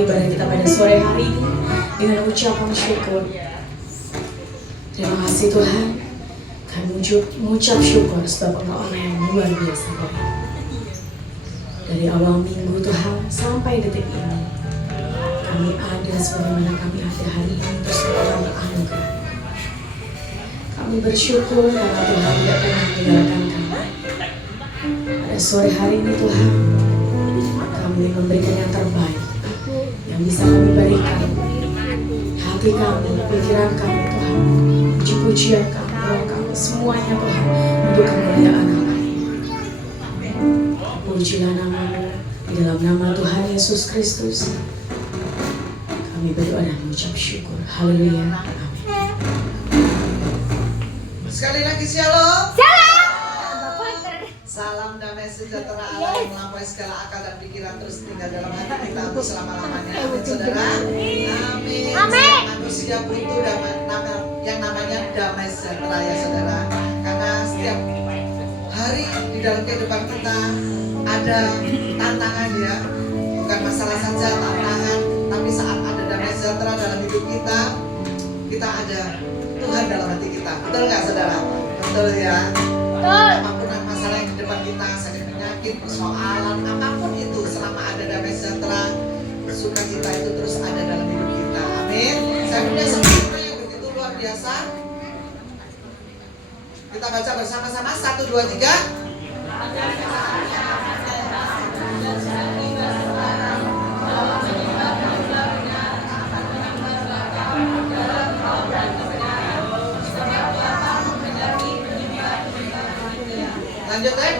mengawali ibadah kita pada sore hari ini dengan ucapan syukur. Terima kasih Tuhan, kami mengucap syukur sebab Engkau Allah yang luar biasa Bapak. Dari awal minggu Tuhan sampai detik ini, kami ada sebagaimana kami ada hari ini terus Tuhan anugerah. Kami bersyukur karena Tuhan tidak pernah meninggalkan kami. Pada sore hari ini Tuhan, kami memberikan yang terbaik yang bisa kami berikan. Hati kami, pikiran kami Tuhan, puji-pujian kami, doa kami, semuanya Tuhan untuk kemuliaan nama-Mu. Pujilah nama-Mu di dalam nama Tuhan Yesus Kristus. Kami berdoa dan mengucap syukur. Haleluya. Amin. Sekali lagi shalom. Salam damai sejahtera Allah yang melampaui segala akal dan pikiran terus tinggal dalam hati kita untuk selama-lamanya. Amin saudara. Amin. Setiap manusia butuh yang namanya damai sejahtera ya saudara. Karena setiap hari di dalam kehidupan kita ada tantangan ya. Bukan masalah saja tantangan, tapi saat ada damai sejahtera dalam hidup kita, kita ada Tuhan dalam hati kita. Betul nggak saudara? Betul ya. Apapun masalah yang di depan kita, sakit penyakit, persoalan, apapun itu, selama ada damai sejahtera, sukacita itu terus ada dalam hidup kita. Amin. Saya punya sempurna yang begitu luar biasa. Kita baca bersama-sama 1, 2, 3. Lanjut deh.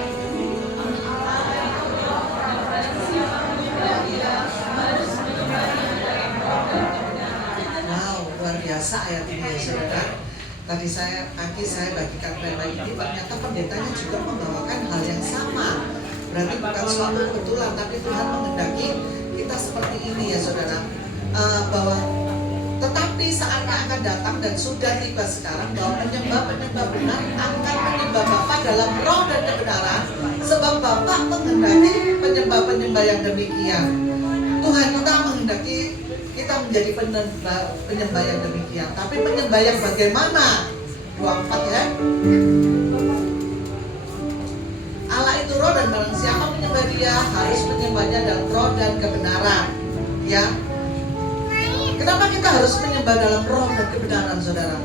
Wow, luar biasa ayat ini ya saudara. Tadi pagi saya bagikan tema ini, ternyata pendetanya juga membawakan hal yang sama. Berarti bukan suatu kebetulan, tapi Tuhan menghendaki kita seperti ini ya saudara. Bahwa tetapi saatnya akan datang dan sudah tiba sekarang bahwa penyembah-penyembah benar akan menyembah Bapa dalam roh dan kebenaran, sebab Bapa menghendaki penyembah-penyembah yang demikian. Tuhan kita menghendaki kita menjadi penyembah yang demikian. Tapi penyembah yang bagaimana? 24 ya. Allah itu roh dan barang siapa menyembah Dia harus menyembahnya dalam roh dan kebenaran. Ya. Kenapa kita harus menyembah dalam roh dan kebenaran saudara?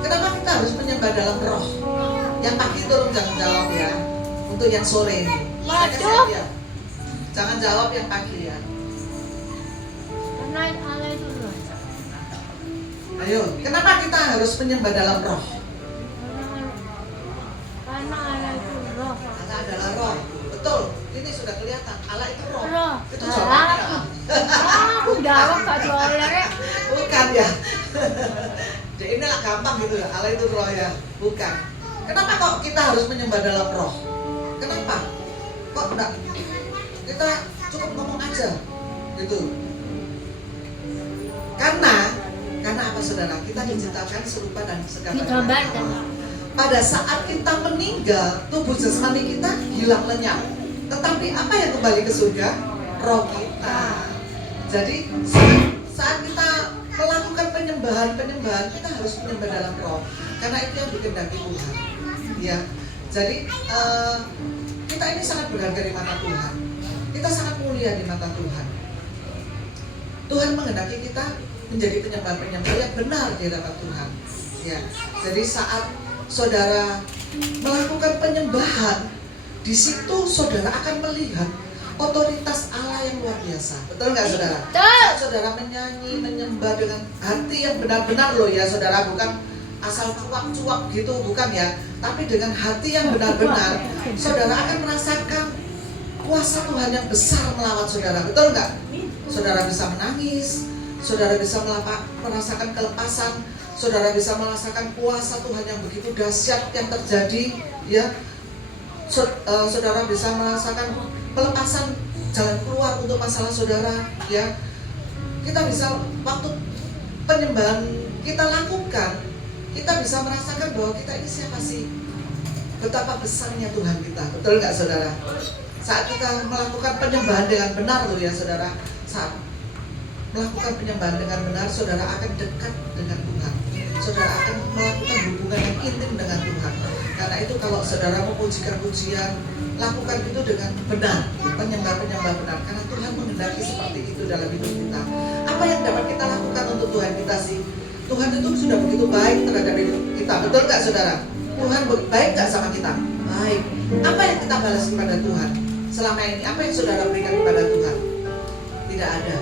Kenapa kita harus menyembah dalam roh? Yang pagi tolong jangan jawab ya. Untuk yang sore ini ya. Jangan jawab yang pagi ya. Ayo, kenapa kita harus menyembah dalam roh? Karena Allah itu roh. Allah adalah roh. Betul, ini sudah kelihatan. Allah itu roh. Itu Allah. jawabannya. Aku jawab gak boleh. Bukan ya. Jadi inilah gampang gitu ya. Allah itu roh ya. Bukan. Kenapa kok kita harus menyembah dalam roh? Kenapa? Kok enggak? Kita cukup ngomong aja. Gitu. Karena apa saudara? Kita diciptakan serupa dan segambar. Pada saat kita meninggal, tubuh jasmani kita hilang lenyap. Tetapi apa yang kembali ke surga? Roh kita. Jadi saat kita melakukan penyembahan, kita harus menyembah dalam roh. Karena itu yang dikehendaki Tuhan. Ya. Jadi kita ini sangat berharga di mata Tuhan. Kita sangat mulia di mata Tuhan. Tuhan menghendaki kita menjadi penyembah-penyembah yang benar di hadapan Tuhan. Ya. Jadi saat saudara melakukan penyembahan, di situ saudara akan melihat otoritas Allah yang luar biasa. Betul nggak saudara? Saat saudara menyanyi, menyembah dengan hati yang benar-benar loh ya saudara, bukan asal cuap-cuap gitu, bukan ya. Tapi dengan hati yang benar-benar, saudara akan merasakan kuasa Tuhan yang besar melawat saudara. Betul nggak? Saudara bisa menangis, saudara bisa merasakan kelepasan, saudara bisa merasakan kuasa Tuhan yang begitu dahsyat yang terjadi, ya. Saudara bisa merasakan pelepasan jalan keluar untuk masalah saudara, ya. Kita bisa waktu penyembahan kita lakukan, kita bisa merasakan bahwa kita ini siapa sih? Betapa besarnya Tuhan kita, betul nggak saudara? Saat kita melakukan penyembahan dengan benar loh ya saudara, saat melakukan penyembahan dengan benar, saudara akan dekat dengan Tuhan. Saudara akan melakukan hubungan yang intim dengan Tuhan. Karena itu kalau saudara memujikan pujian, lakukan itu dengan benar, penyembah benar. Karena Tuhan menghendaki seperti itu dalam hidup kita. Apa yang dapat kita lakukan untuk Tuhan kita sih? Tuhan itu sudah begitu baik terhadap hidup kita, betul nggak saudara? Tuhan baik nggak sama kita? Baik. Apa yang kita balas kepada Tuhan? Selama ini, apa yang saudara berikan kepada Tuhan? Tidak ada.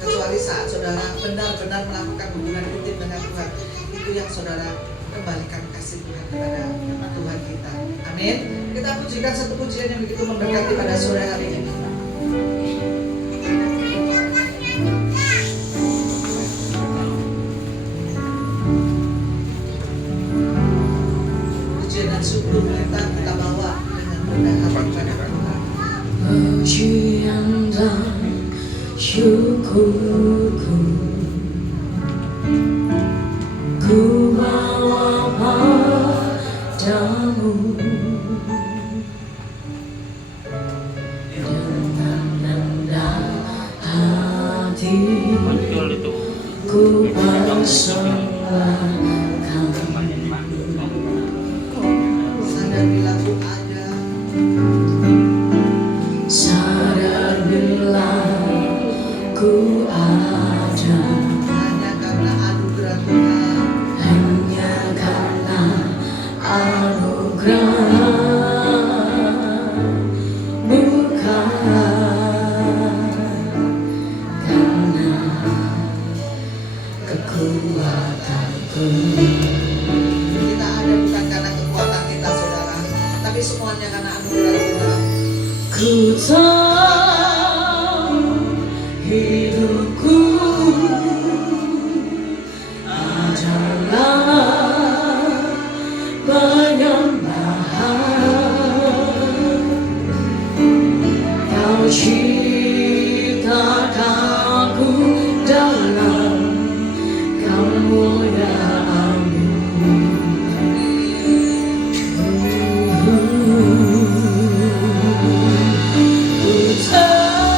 Kecuali saat saudara benar-benar melakukan hubungan intim dengan Tuhan. Itu yang saudara kembalikan kasih Tuhan kepada Tuhan kita. Amin. Kita pujikan satu pujian yang begitu memberkati pada sore hari ini. Pujian dan syukur kita bawa dengan rendah hati kepada Tuhan. Pujian dan syukurku ku bawa padamu dengan rendah hati ku persembahkan. Sadar bila ku ada, Sadar bila ku ada, hanya karena anugerah Tuhan. hanya karena anugerah, bukan karena kekuatanku. Kita ada bukan karena kekuatan kita saudara, tapi semuanya karena anugerah Tuhan. Ku tahu hidupku adalah penyembahan. Kau ciptakanku dalam kemuliaan-Mu. Ku tahu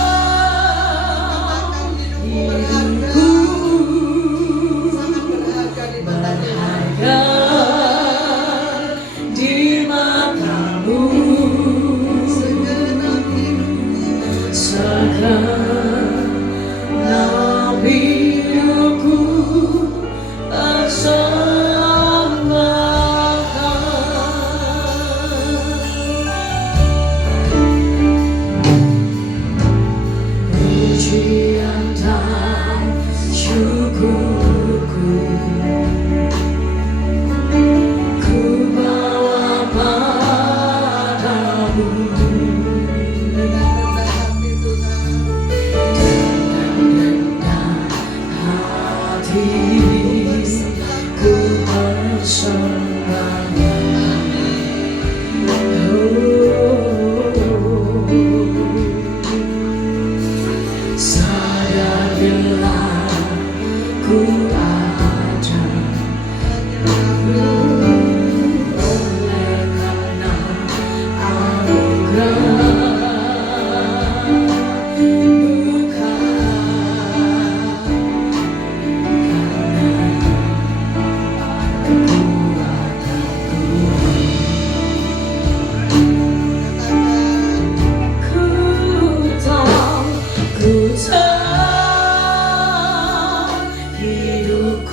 hidupku Sangat berharga di mata Tuhan. berharga di mata-Mu. Segenap hidupku Segenap hidupku persembahkan. Pujian dan syukurku ku bawa padamu dengan rendah hati Tuhan. dengan rendah hati ku persembahkan. Sadar bila ku ada, oleh karena anugerah, bukan karena kekuatanku. Ku tahu hidupku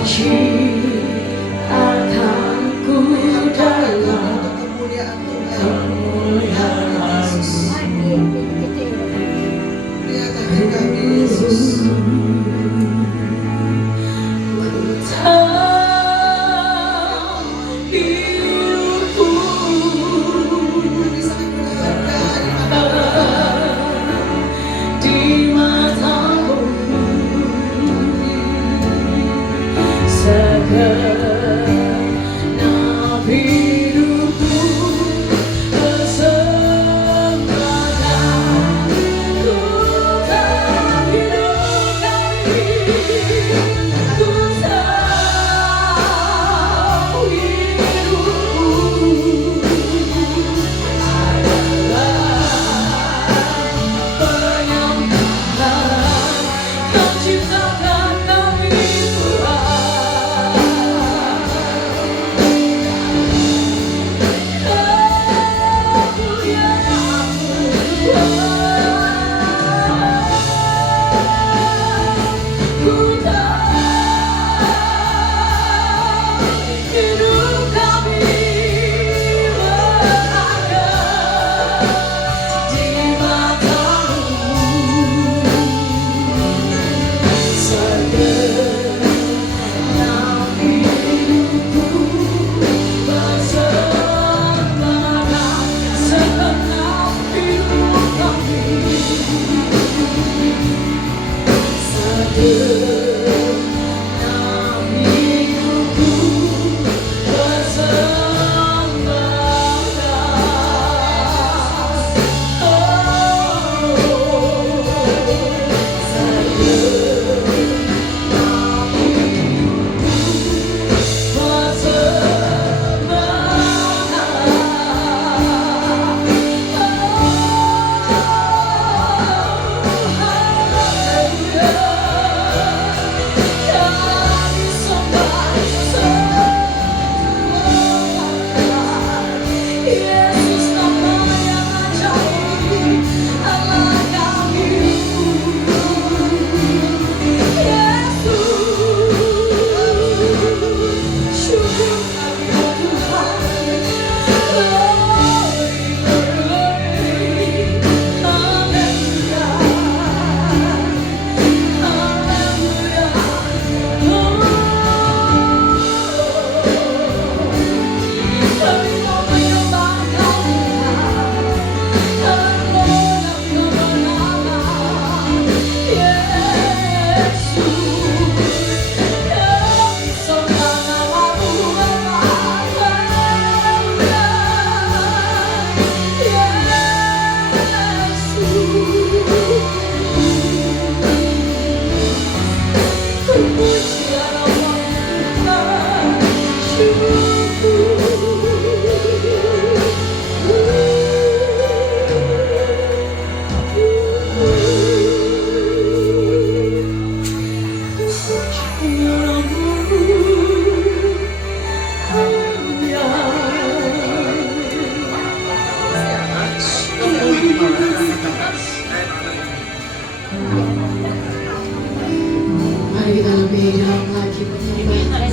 puji akan ku dalam kemuliaan Tuhan. kemuliaan Yesus. Lihatlah kami Yesus. Kami sangat berharga di matamu segenap hidupku persembahkan ku tak hidup lagi, ku tahu hidupku menciptakan kami Tuhan. Ku tahu hidup kami berharga di matamu. Segenap hidupku persembahkan, segenap hidup kami, segenap hidupku Yesus nama yang ajaib, Allah kami. Yesus, syukur kami ya Tuhan. Glory, glory, haleluya, haleluya. Kami mau menyembah Kau Tuhan, dalam kemenangan Yesus. Kami sembah nama-Mu Bapa, haleluya, Yesus. Pujian Allah Tuhan, mari kita lebih dalam lagi menyembah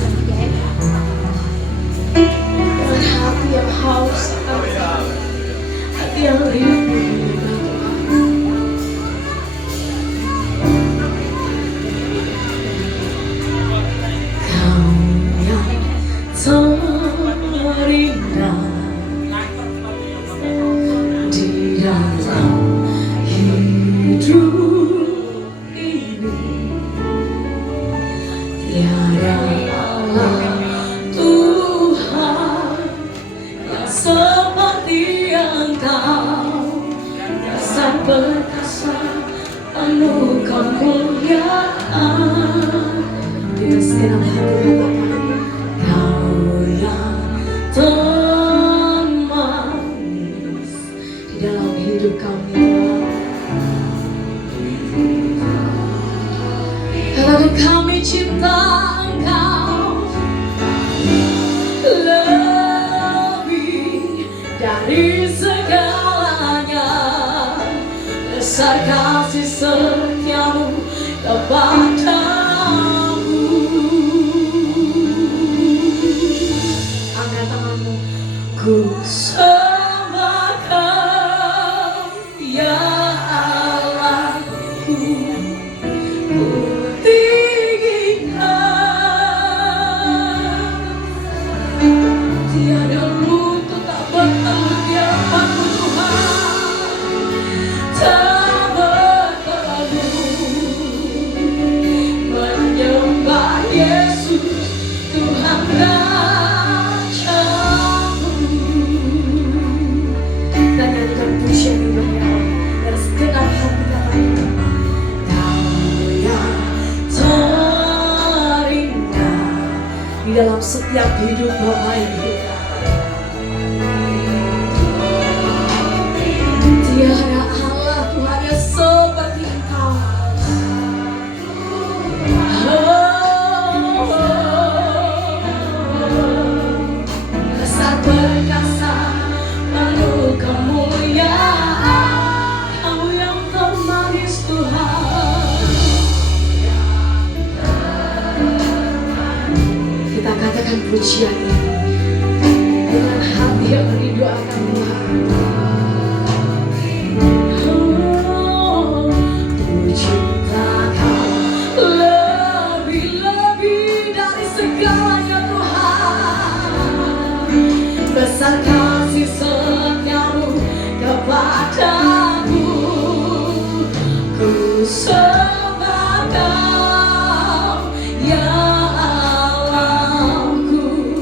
dengan hati yang haus akan hati yang rindu dengan Tuhan. Kau yang terindah di dalam hidup ini, tiada Allah Tuhan yang seperti Engkau, dasar perkasa penuh kemuliaan. Di segenap hati katakan, Kau yang termanis di dalam hidup kami. Katakan, kami cinta Engkau lebih dari segalanya. Besar kasih setiamu kepadamu. di dalam setiap hidup Bapak Ibu. Tiada Allah Tuhan yang seperti Engkau. Besar perkasa penuh kemuliaan, Kau yang termanis Tuhan. Kita katakan pujian ini dengan hati yang rindu akan Tuhan. Besar kasih setiamu kepadaku, ku sembah Kau ya Allahku,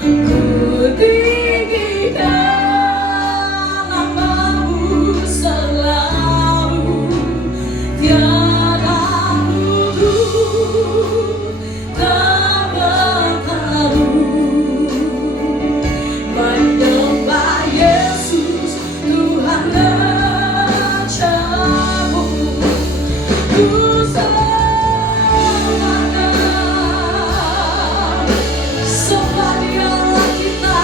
ku tinggikan namamu selalu, tiada mutu tak bertaruh. Menyembah Yesus Tuhan ajaibmu, ku sembah Kau, sembah Dialah kita,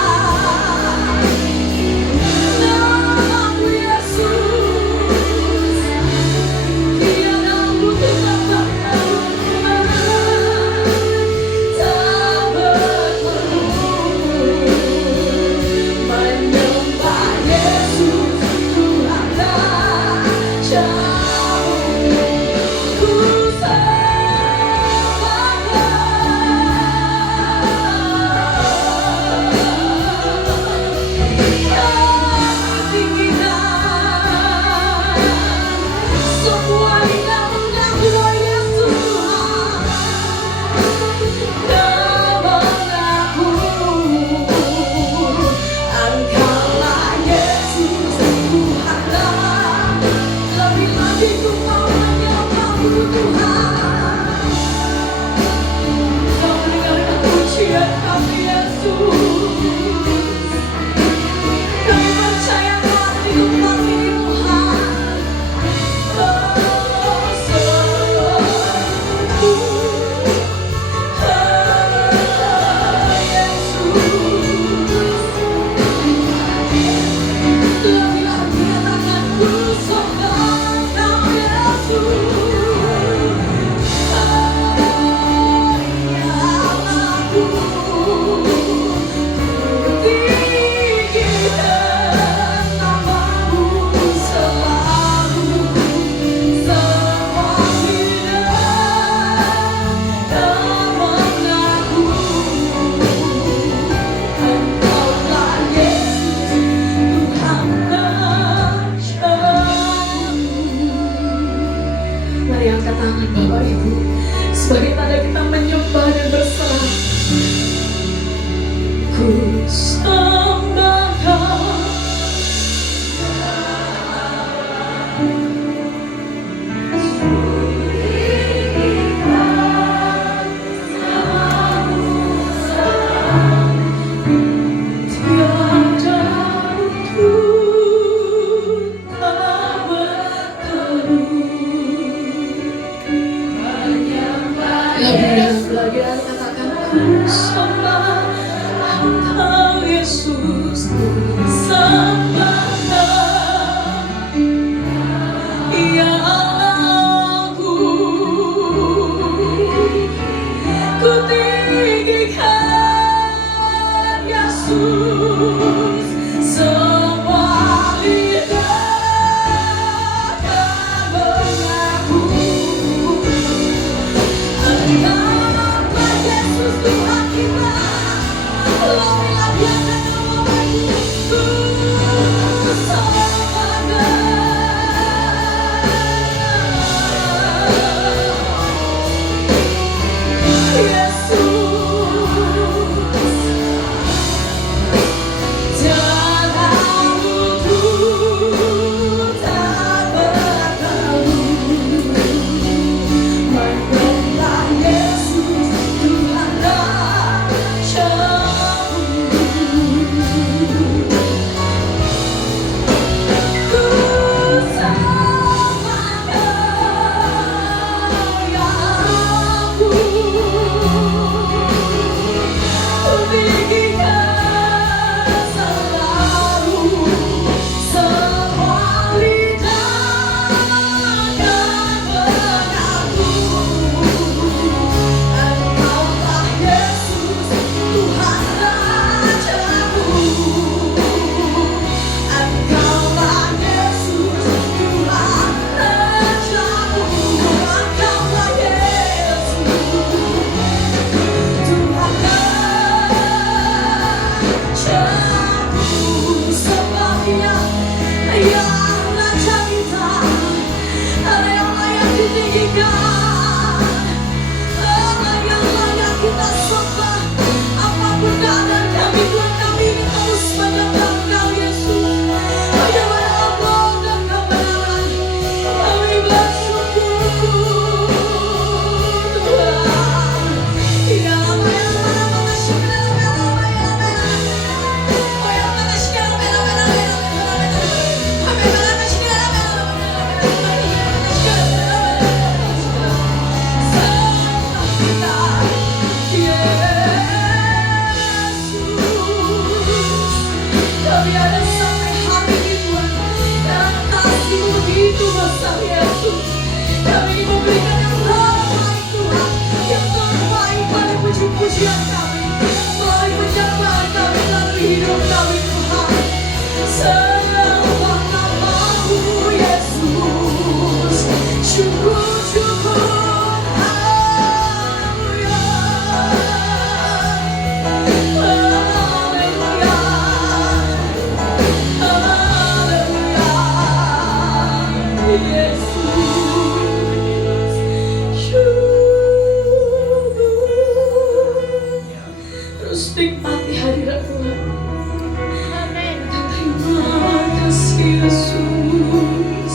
namamu Yesus, tiada mutu tak bertaruh, tak bertaruh. Menyembah Yesus Tuhan ajaibmu, ku sembah Kau, tinggikan semua yang mengaku Yesus Tuhan, kau mengaku Engkaulah Yesus Tuhan, lebih lagi ku mau menyembahmu Tuhan. Kau mendengarkan pujian kami Yesus, kami percaya Kau di tempat ini Tuhan. Mari angkat tangan Bapak Ibu sebagai tanda kita menyembah dan berserah. Ku sembah Kau, tiada mutu tak bertaruh. Lebih lagi katakan ku sembah Engkau Yesus, ku sembah Kau ya Allahku, ku tinggikan Yesus, semua lidah akan mengaku Engkaulah Yesus Tuhan kita, lebih lagi akan namamu, ku sembah Kau Yesus. nikmati hadirat Tuhan. Amin. Terima kasih Yesus.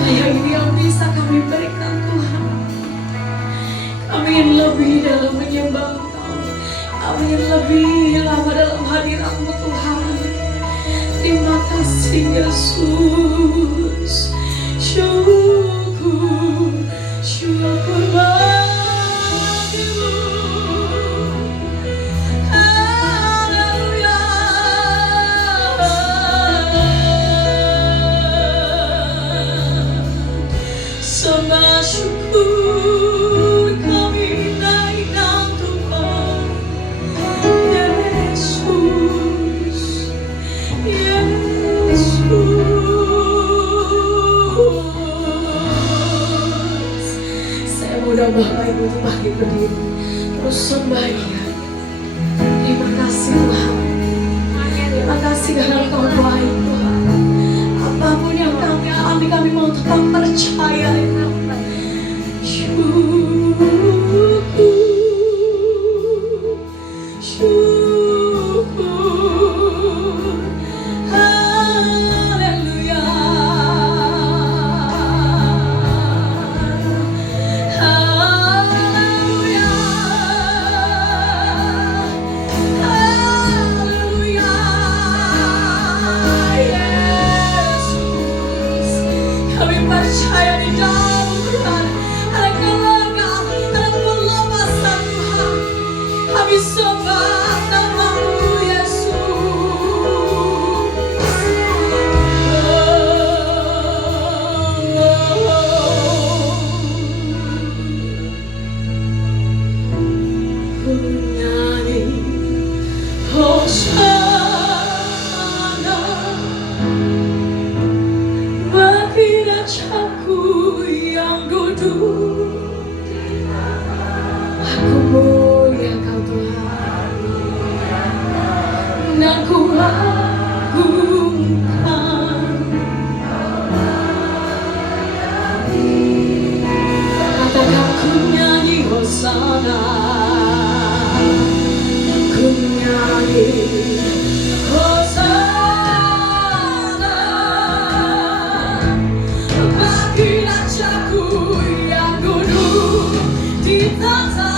Hanya ini yang bisa kami berikan Tuhan. Kami ingin lebih dalam menyembah Engkau. Kami ingin lebih lama dalam hadirat-Mu Tuhan. Terima kasih Yesus. Syukur, syukur bagimu. Haleluya. Sembah syukur kami naikkan Tuhan. Yesus, Yesus. Saya mudah Bapak Ibu untuk bangkit berdiri, terus sembah Dia. Terima kasih Tuhan. Terima kasih karena Engkau baik Tuhan. Apapun yang kami alami, kami mau tetap percaya. Syukur, syukur, haleluya, haleluya, haleluya, Yesus. Kami percaya di dalam Tuhan ada kelengan, ada pelepasan Tuhan. Kami sembah nama-Mu Yesus. Ku nyanyi Hosana bagi rajaku yang duduk. Aku muliakan Tuhan dan ku agungkan. Katakan ku nyanyi Hosana, ku nyanyi Hosana bagi rajaku yang duduk di tahta.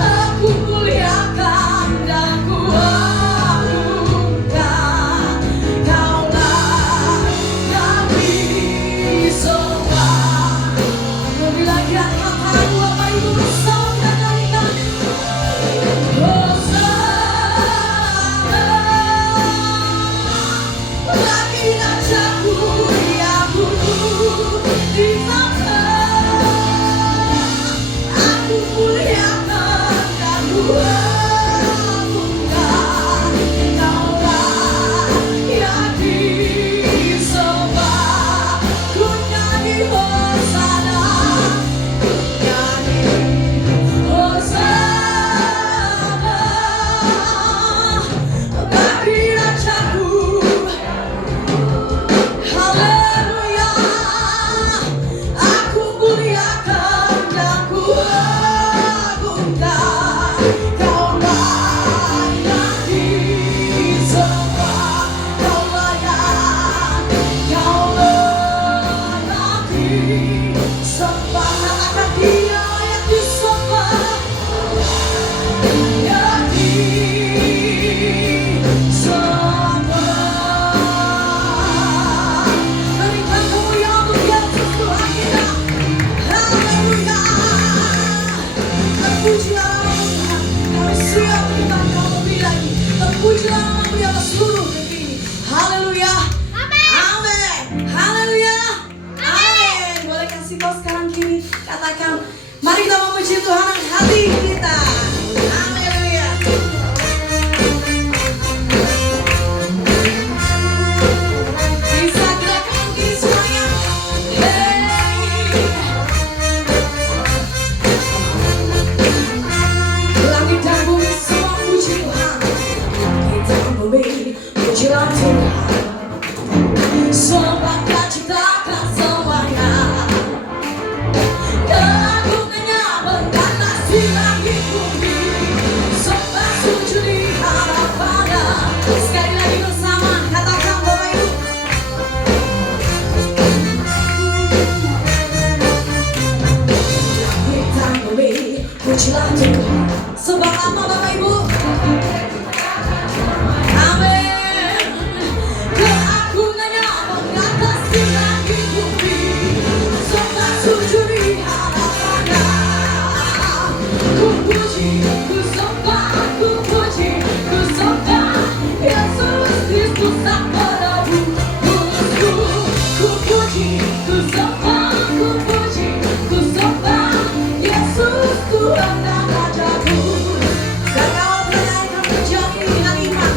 Aku muliakan dan ku agungkan. Kaulah kami sembah. Lebih lagi angkat tanganmu Bapak Ibu bersama dan nyanyikan Hosana bagi rajaku yang duduk di tahta. Aku muliakan dan ku agungkan. Kaulah yang disembah. Ku nyanyi Hosana, nyanyi Hosana bagi rajaku. Haleluya. Aku muliakan dan ku agungkan. Kaulah yang disembah. Kaulah yang disembah. Katakan Dia yang disembah, yang disembah. Berikan kemuliaan untuk Yesus Tuhan kita. Haleluya. Terpujilah nama Tuhan. Kami siap menyembah Kau lebih lagi. Terpujilah nama-Mu di atas seluruh negeri ini. Haleluya. Amin. Haleluya. Amin. Boleh kasih kau sekarang kiri. Katakan, mari kita memuji Tuhan dengan hati kita. Haleluya. Bisa gerakan kiri semuanya. Langit dan bumi semua puji Tuhan. Kita memberi pujilah Tuhan. Sebab Dia ciptakan semuanya. Keagungannya mengatasi langit. Tuhan. Sebab apa Bapak Ibu? Amin. Keagungannya mengatasi langit bumi, serta sujudi hadapannya. Ku puji, ku sembah, ku puji, ku sembah Yesus Kristus Sang Penebusku. Ku puji, ku sembah, ku puji, ku sembah Yesus Tuhan dan Rajaku. Dan kau menyanyikan pujian ini dengan iman.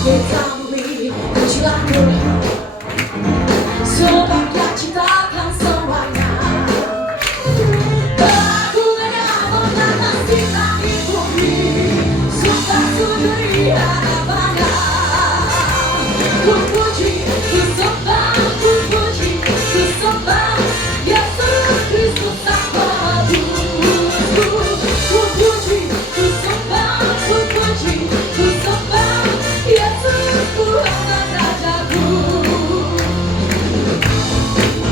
Kita beri pujilah Tuhan, sebab Dia ciptakan semuanya. Keagungannya mengatasi langit bumi, serta sujud di hadapannya. Ku puji, ku sembah, ku puji, ku sembah Yesus Kristus Sang Penebusku. Ku puji, ku sembah, ku puji, ku sembah Yesus Tuhan dan Rajaku.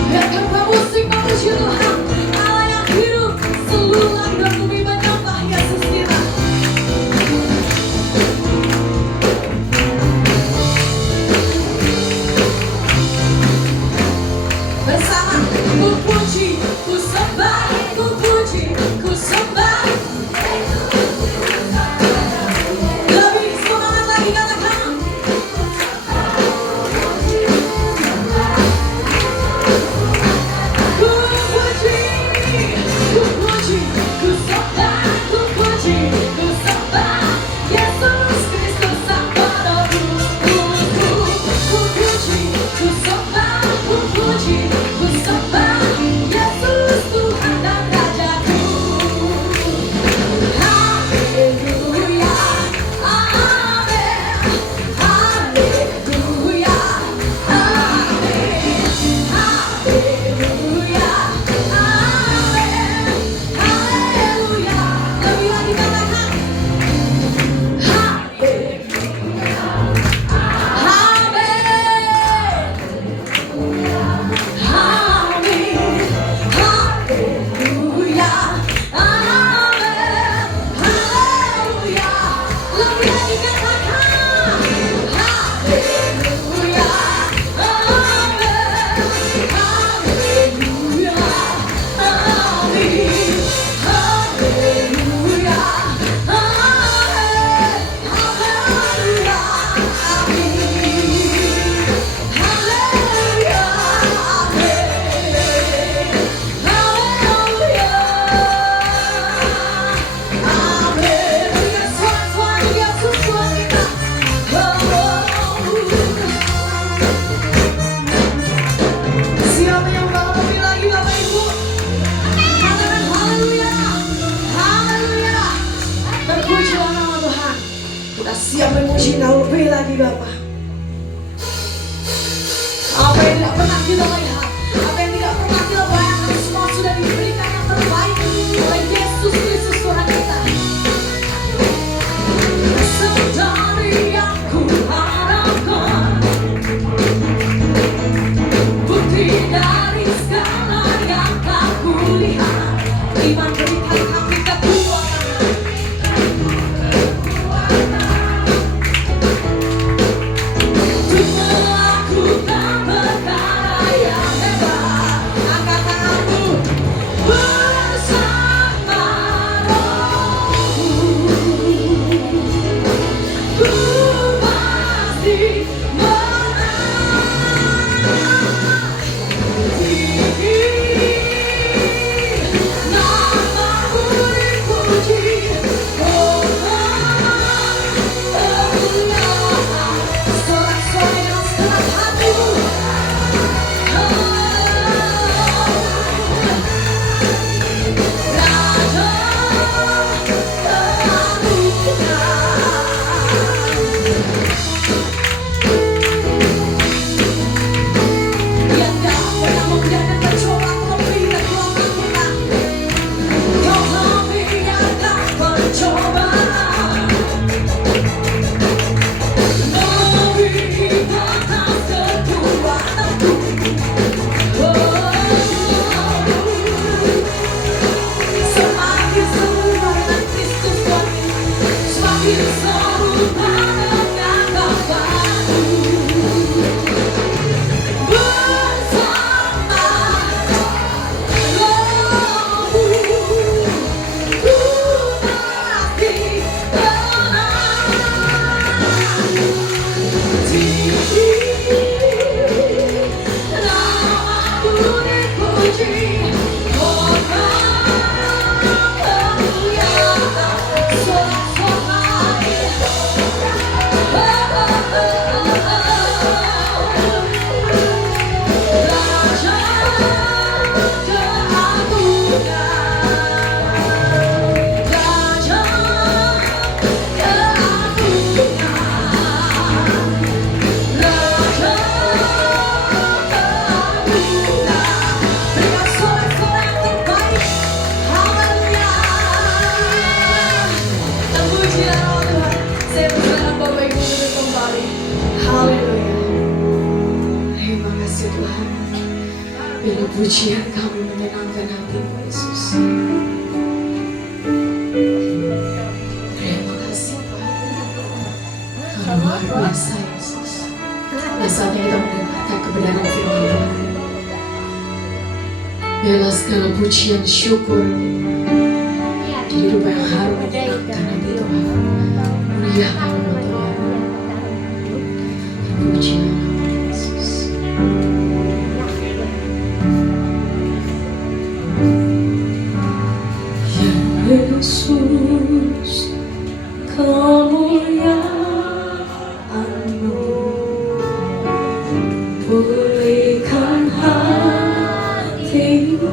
Biarkan pemusik memuji Tuhan, Allah yang hidup, seluruh langit dan bumi menyembah Yesus kita. Bersama ku puji, ku sembah, ku puji, ku sembah. Lebih semangat lagi katakan. Ku puji, ku puji, ku sembah, ku puji, ku sembah Yesus Kristus Sang Penebusku. Ku puji, ku sembah, ku puji, ku sembah Yesus Tuhan dan Rajaku. Haleluya, amin. Haleluya, amin. Haleluya, amin. Haleluya. Lebih lagi katakan. Haleluya, amin. Amin. Haleluya, amin. Haleluya. Lebih lagi katakan. Haleluya, amin. Haleluya, amin. Haleluya, amin. Haleluya, amin. Haleluya, amin. Haleluya, amin. Berikan suara-suara untuk Yesus Tuhan kita. Siapa yang mau lebih lagi Bapak Ibu? Katakan haleluya, haleluya. Terpujilah nama Tuhan. Kita siap memuji Engkau lebih lagi Bapa. Apa yang tidak pernah kita lihat, apa yang tidak pernah kita bayangkan, semua sudah diberikan yang terbaik oleh Yesus Kristus Tuhan kita. Sedari yang kuharapkan, bukti dari segala yang tak kulihat, iman berikan kami kekuatan. Untuk melakukan perkara yang pujian kami menyenangkan hatimu Yesus. Terima kasih Tuhan. Kau luar biasa Yesus. Dan saatnya kita mendengarkan kebenaran firman Tuhan. Biarlah segala pujian syukur di hidup yang harum menyenangkan hati Tuhan. Muliakan nama Tuhan. Pujian Yesus. Yesus, kemuliaan-Mu pulihkan hatiku.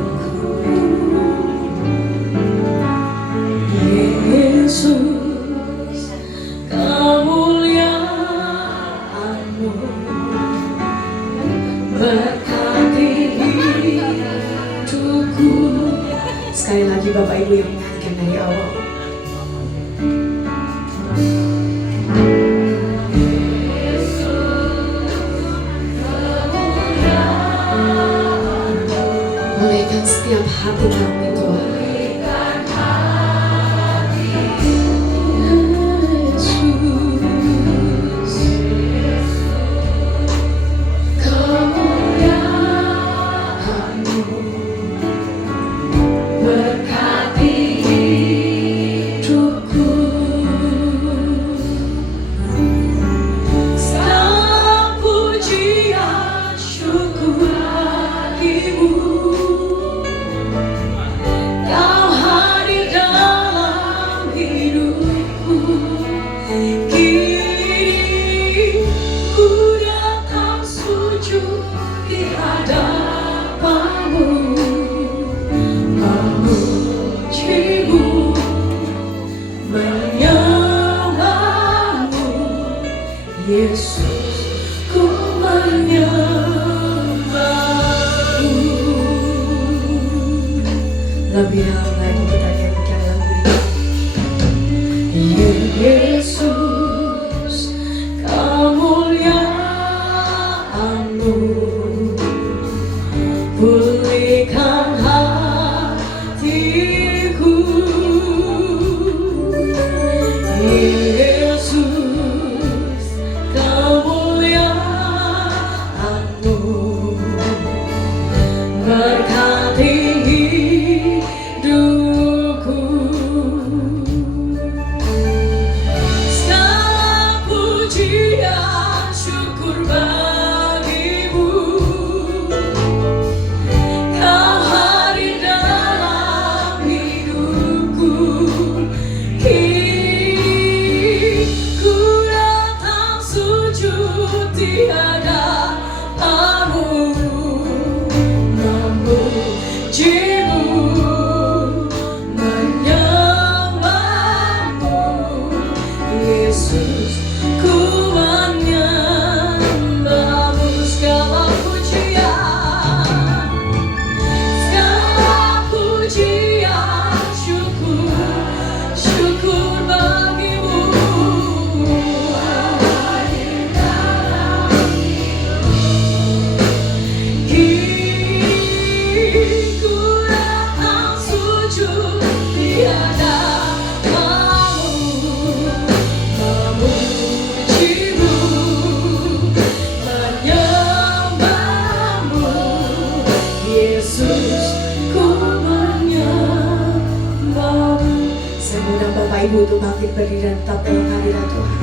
Yesus, kemuliaan-Mu berkati hidupku. Sekali lagi Bapak Ibu yang menyanyikan dari awal. Pulihkan setiap hati kami Tuhan. Yesus, ku menyembah-Mu. Lebih dalam lagi kita nyanyikan lagu ini. Yesus, kemuliaan-Mu pulihkan hatiku. Yesus, kemuliaan-Mu berkati hidupku. Segala pujian syukur bagi-Mu. Kau hadir dalam hidupku. Kini ku datang sujud di hadapan-Mu, memuji-Mu, menyembah-Mu. Yesus, ku menyembah-Mu. Segala pujian, segala pujian syukur bagi-Mu. Kini ku datang sujud di hadapan-Mu, memuji-Mu, menyembah-Mu. Yesus, ku menyembah-Mu. Saya mengundang Bapak Ibu untuk bangkit berdiri dan tetap dalam hadirat Tuhan.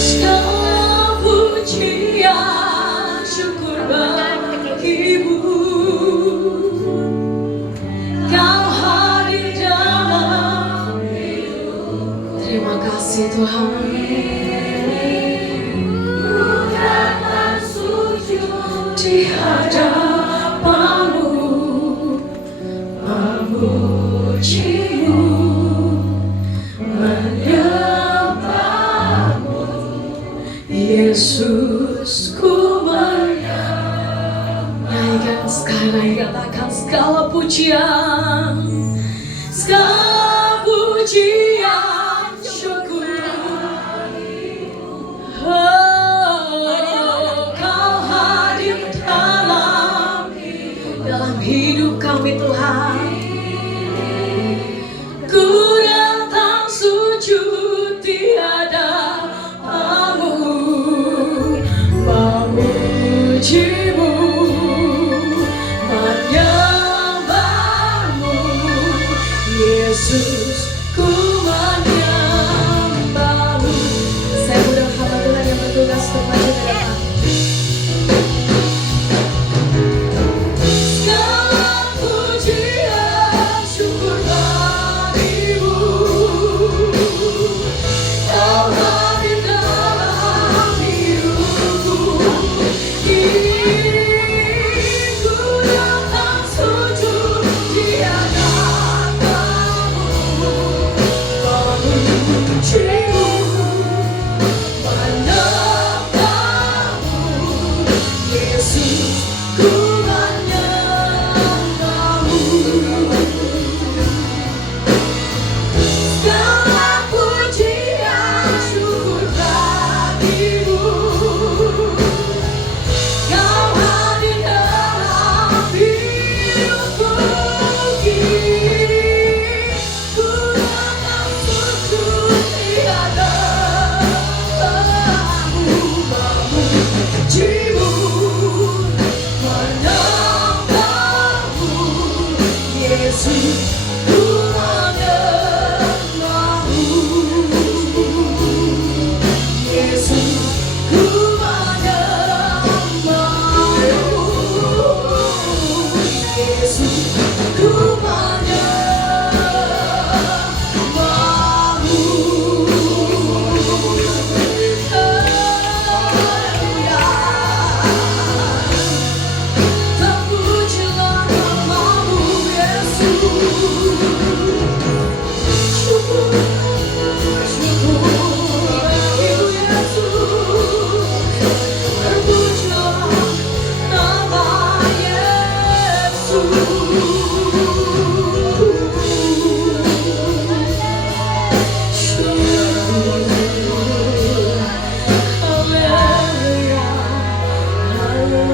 Segala pujian syukur bagi-Mu. Kau hadir dalam hidup. Terima kasih Tuhan. Ku datang sujud di hadapan-Mu, memuji-Mu, menyembah-Mu. Yesus, ku menyembah. Sekali lagi katakan segala pujian, segala pujian syukur. Oh, Kau Segala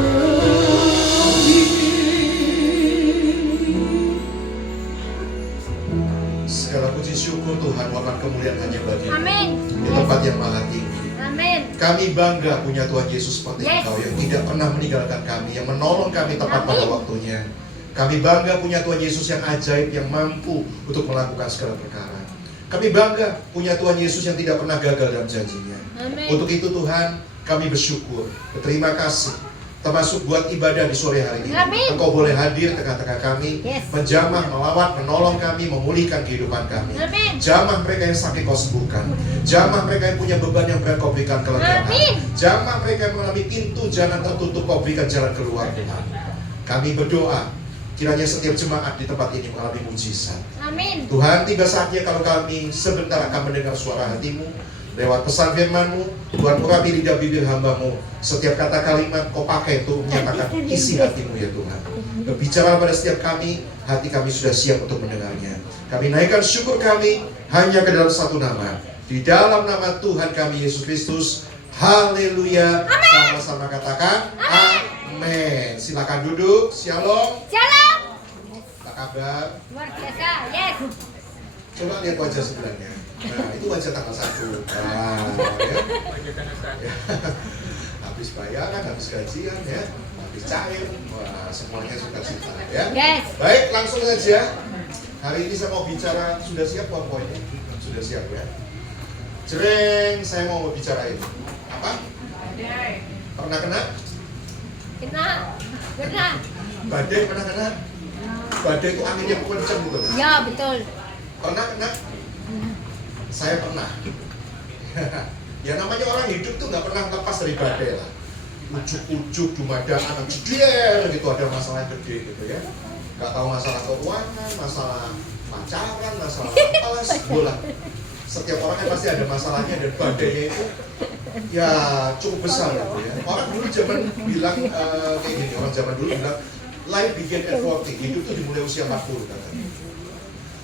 puji syukur Tuhan, warna kemuliaan hanya bagi Amin. di tempat yang maha tinggi. Amin. Kami bangga punya Tuhan Yesus seperti Yes. Engkau yang tidak pernah meninggalkan kami, yang menolong kami tepat pada Amin. waktunya. Kami bangga punya Tuhan Yesus yang ajaib, yang mampu untuk melakukan segala perkara. Kami bangga punya Tuhan Yesus yang tidak pernah gagal dalam janjinya. Amin. Untuk itu Tuhan, kami bersyukur, berterima kasih, termasuk buat ibadah di sore hari ini. Amin. Engkau boleh hadir tengah-tengah kami, Yes. menjamah, melawat, menolong kami, memulihkan kehidupan kami. Amin. Jamah mereka yang sakit kau sembuhkan. Jamah mereka yang punya beban yang berat kau berikan kelegaan. Amin. Jamah mereka yang mengalami pintu jalan tertutup kau berikan jalan keluar Tuhan. Kami berdoa, kiranya setiap jemaat di tempat ini mengalami mujizat. Amin. Tuhan, tiba saatnya kalau kami sebentar akan mendengar suara hati-Mu lewat pesan firman-Mu. Tuhan, urapi lidah bibir hamba-Mu. Setiap kata kalimat kau pakai untuk menyatakan isi hati-Mu ya Tuhan. Berbicara pada setiap kami, hati kami sudah siap untuk mendengarnya. Kami naikkan syukur kami hanya ke dalam satu nama. Di dalam nama Tuhan kami Yesus Kristus. Haleluya. Sama-sama katakan amin. Silakan duduk. Shalom. Shalom. Apa kabar? Luar biasa. Yes. Coba lihat wajah sebelahnya. Nah, itu wajah tanggal 1. Nah, ya. Ya. Habis bayaran, habis gajian ya, habis cair, wah, semuanya sukacita ya. Yes. Baik, langsung saja. Hari ini saya mau bicara, sudah siap poin-poinnya? Sudah siap ya. Jreng, saya mau bicara ini. Apa? Pernah kena? Kena. Kena. Badai pernah kena? Badai itu anginnya kencang gitu. Ya, betul. Pernah kena? Saya pernah. Ya namanya orang hidup tuh nggak pernah lepas dari badai lah. Ujuk-ujuk dumadang anak jeder gitu, ada masalah yang gede gitu ya. Nggak tahu masalah keuangan, masalah pacaran, masalah apalah bola. Setiap orang kan pasti ada masalahnya dan badainya itu ya cukup besar gitu ya. Orang dulu zaman bilang kayak gini, orang zaman dulu bilang life begin at 40, hidup tuh dimulai usia 40 katanya.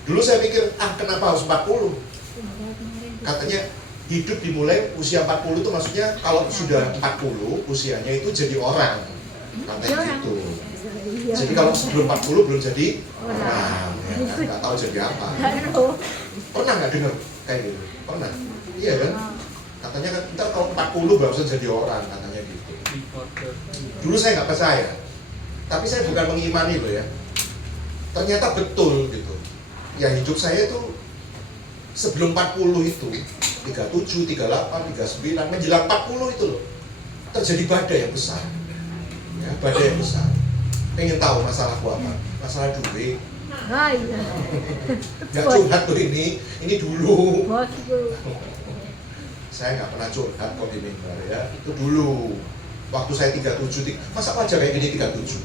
Dulu saya pikir, kenapa harus 40? Katanya hidup dimulai usia 40 itu maksudnya kalau sudah 40 usianya itu jadi orang. Katanya gitu. Jadi kalau sebelum 40 belum jadi orang, ya kan? Nggak tahu jadi apa. Pernah nggak dengar kayak gitu? Pernah? Iya kan? Katanya kan ntar kalau 40 baru jadi orang, katanya gitu. Dulu saya nggak percaya, tapi saya bukan mengimani loh ya. Ternyata betul gitu. Ya hidup saya itu sebelum 40 itu 37, 38, 39 menjelang 40 itu loh terjadi badai yang besar. Ya, badai yang besar. Pengen tahu masalahku apa? Masalah duit. Nggak curhat tuh ini dulu. Saya nggak pernah curhat kok di mimbar ya. Itu dulu. Waktu saya 37, masa wajah kayak gini 37?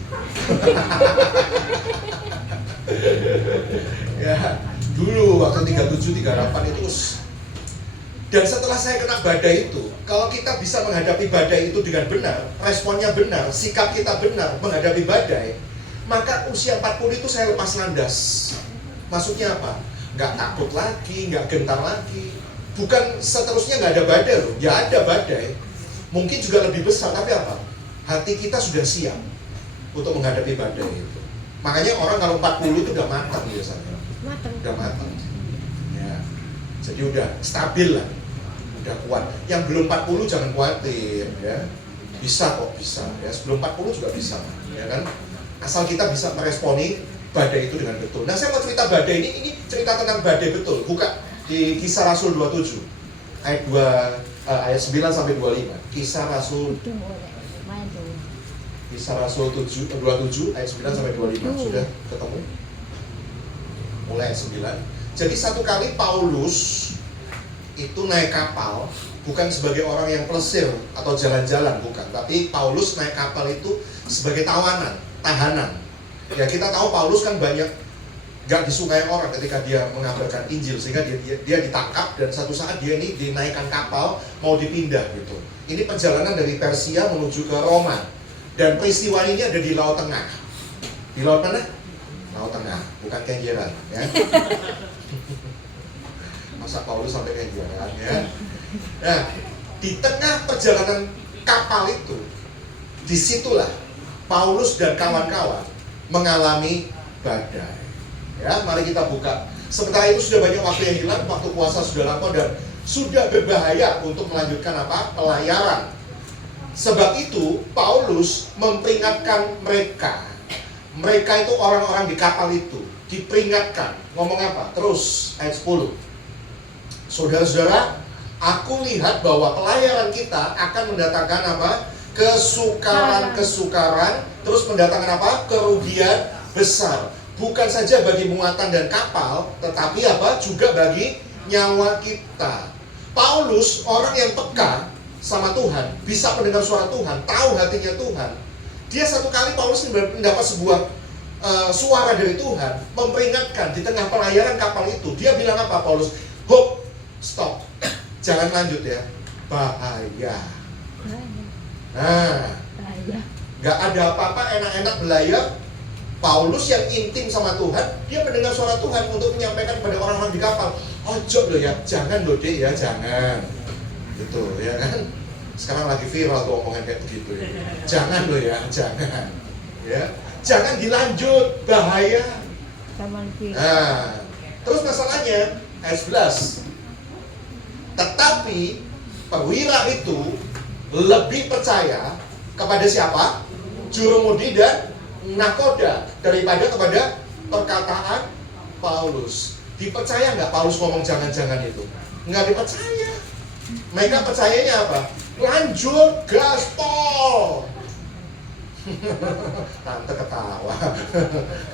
Ya, dulu waktu 37, 38 itu. Dan setelah saya kena badai itu, kalau kita bisa menghadapi badai itu dengan benar, responnya benar, sikap kita benar menghadapi badai, maka usia 40 itu saya lepas landas. Maksudnya apa? Nggak takut lagi, nggak gentar lagi. Bukan seterusnya nggak ada badai loh, ya ada badai. Mungkin juga lebih besar, tapi apa? Hati kita sudah siap untuk menghadapi badai itu. Makanya orang kalau 40 itu udah matang biasanya. Udah matang. Ya. Jadi udah stabil lah. Udah kuat. Yang belum 40 jangan khawatir ya. Bisa kok, bisa ya. Sebelum 40 juga bisa, ya kan? Asal kita bisa meresponi badai itu dengan betul. Nah, saya mau cerita badai ini cerita tentang badai betul. Buka di Kisah Rasul 27 ayat 9 sampai 25. Kisah Rasul 27 ayat 9 sampai 25. Sudah ketemu? Mulai ayat 9. Jadi satu kali Paulus itu naik kapal, bukan sebagai orang yang plesir atau jalan-jalan, bukan. Tapi Paulus naik kapal itu sebagai tahanan. Ya kita tahu Paulus kan banyak gak disukai orang ketika dia mengabarkan Injil, sehingga dia ditangkap dan satu saat dia ini dinaikkan kapal mau dipindah gitu. Ini perjalanan dari Persia menuju ke Roma dan peristiwa ini ada di Laut Tengah. Di Laut mana? Laut Tengah, bukan Kenjeran ya. Masa Paulus sampai Kenjeran ya. Nah, di tengah perjalanan kapal itu disitulah Paulus dan kawan-kawan mengalami badai. Ya, mari kita buka. Sementara itu sudah banyak waktu yang hilang, waktu puasa sudah lama dan sudah berbahaya untuk melanjutkan apa? Pelayaran. Sebab itu Paulus memperingatkan mereka. Mereka itu orang-orang di kapal itu diperingatkan. Ngomong apa? Terus ayat 10. Saudara-saudara, aku lihat bahwa pelayaran kita akan mendatangkan apa? Kesukaran-kesukaran, terus mendatangkan apa? Kerugian besar. Bukan saja bagi muatan dan kapal, tetapi apa? Juga bagi nyawa kita. Paulus, orang yang peka sama Tuhan, bisa mendengar suara Tuhan, tahu hatinya Tuhan. Dia satu kali Paulus mendapat sebuah suara dari Tuhan, memperingatkan di tengah pelayaran kapal itu. Dia bilang apa Paulus? Hop, stop, jangan lanjut ya, bahaya. Nah, gak ada apa-apa enak-enak belayar. Paulus yang intim sama Tuhan, dia mendengar suara Tuhan untuk menyampaikan kepada orang-orang di kapal, ojo loh ya, jangan loh dek ya, jangan. Gitu ya kan. Sekarang lagi viral tuh omongan kayak begitu ya. Jangan loh ya, jangan. Ya, jangan dilanjut, bahaya. Nah, terus masalahnya ayat 11. Tetapi perwira itu lebih percaya kepada siapa? Jurumudi dan nakoda daripada kepada perkataan Paulus. Dipercaya nggak Paulus ngomong jangan-jangan itu? Nggak dipercaya. Mereka percayanya apa? Lanjut gaspol. Tante ketawa.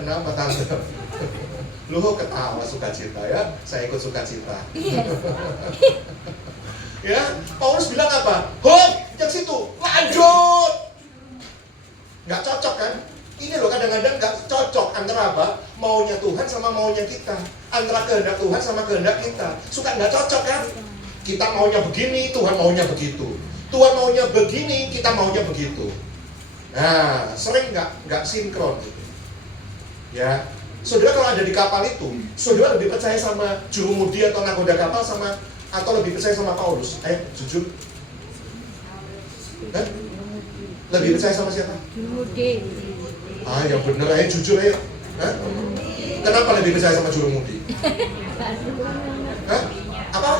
Kenapa tante? Lu ketawa sukacita ya? Saya ikut sukacita. Ya, Paulus bilang apa? Hop, yang situ, lanjut. Nggak cocok kan? Ini loh kadang-kadang nggak cocok antara apa? Maunya Tuhan sama maunya kita. Antara kehendak Tuhan sama kehendak kita. Suka nggak cocok kan? Kita maunya begini, Tuhan maunya begitu. Tuhan maunya begini, kita maunya begitu. Nah, sering nggak sinkron gitu. Ya, saudara kalau ada di kapal itu, saudara lebih percaya sama jurumudi atau nakoda kapal sama atau lebih percaya sama Paulus? Ayo, jujur. Hah? Lebih percaya sama siapa? Jurumudi. Ah, yang bener aja, jujur aja. Hah? Kenapa lebih percaya sama jurumudi? Hah? Apa?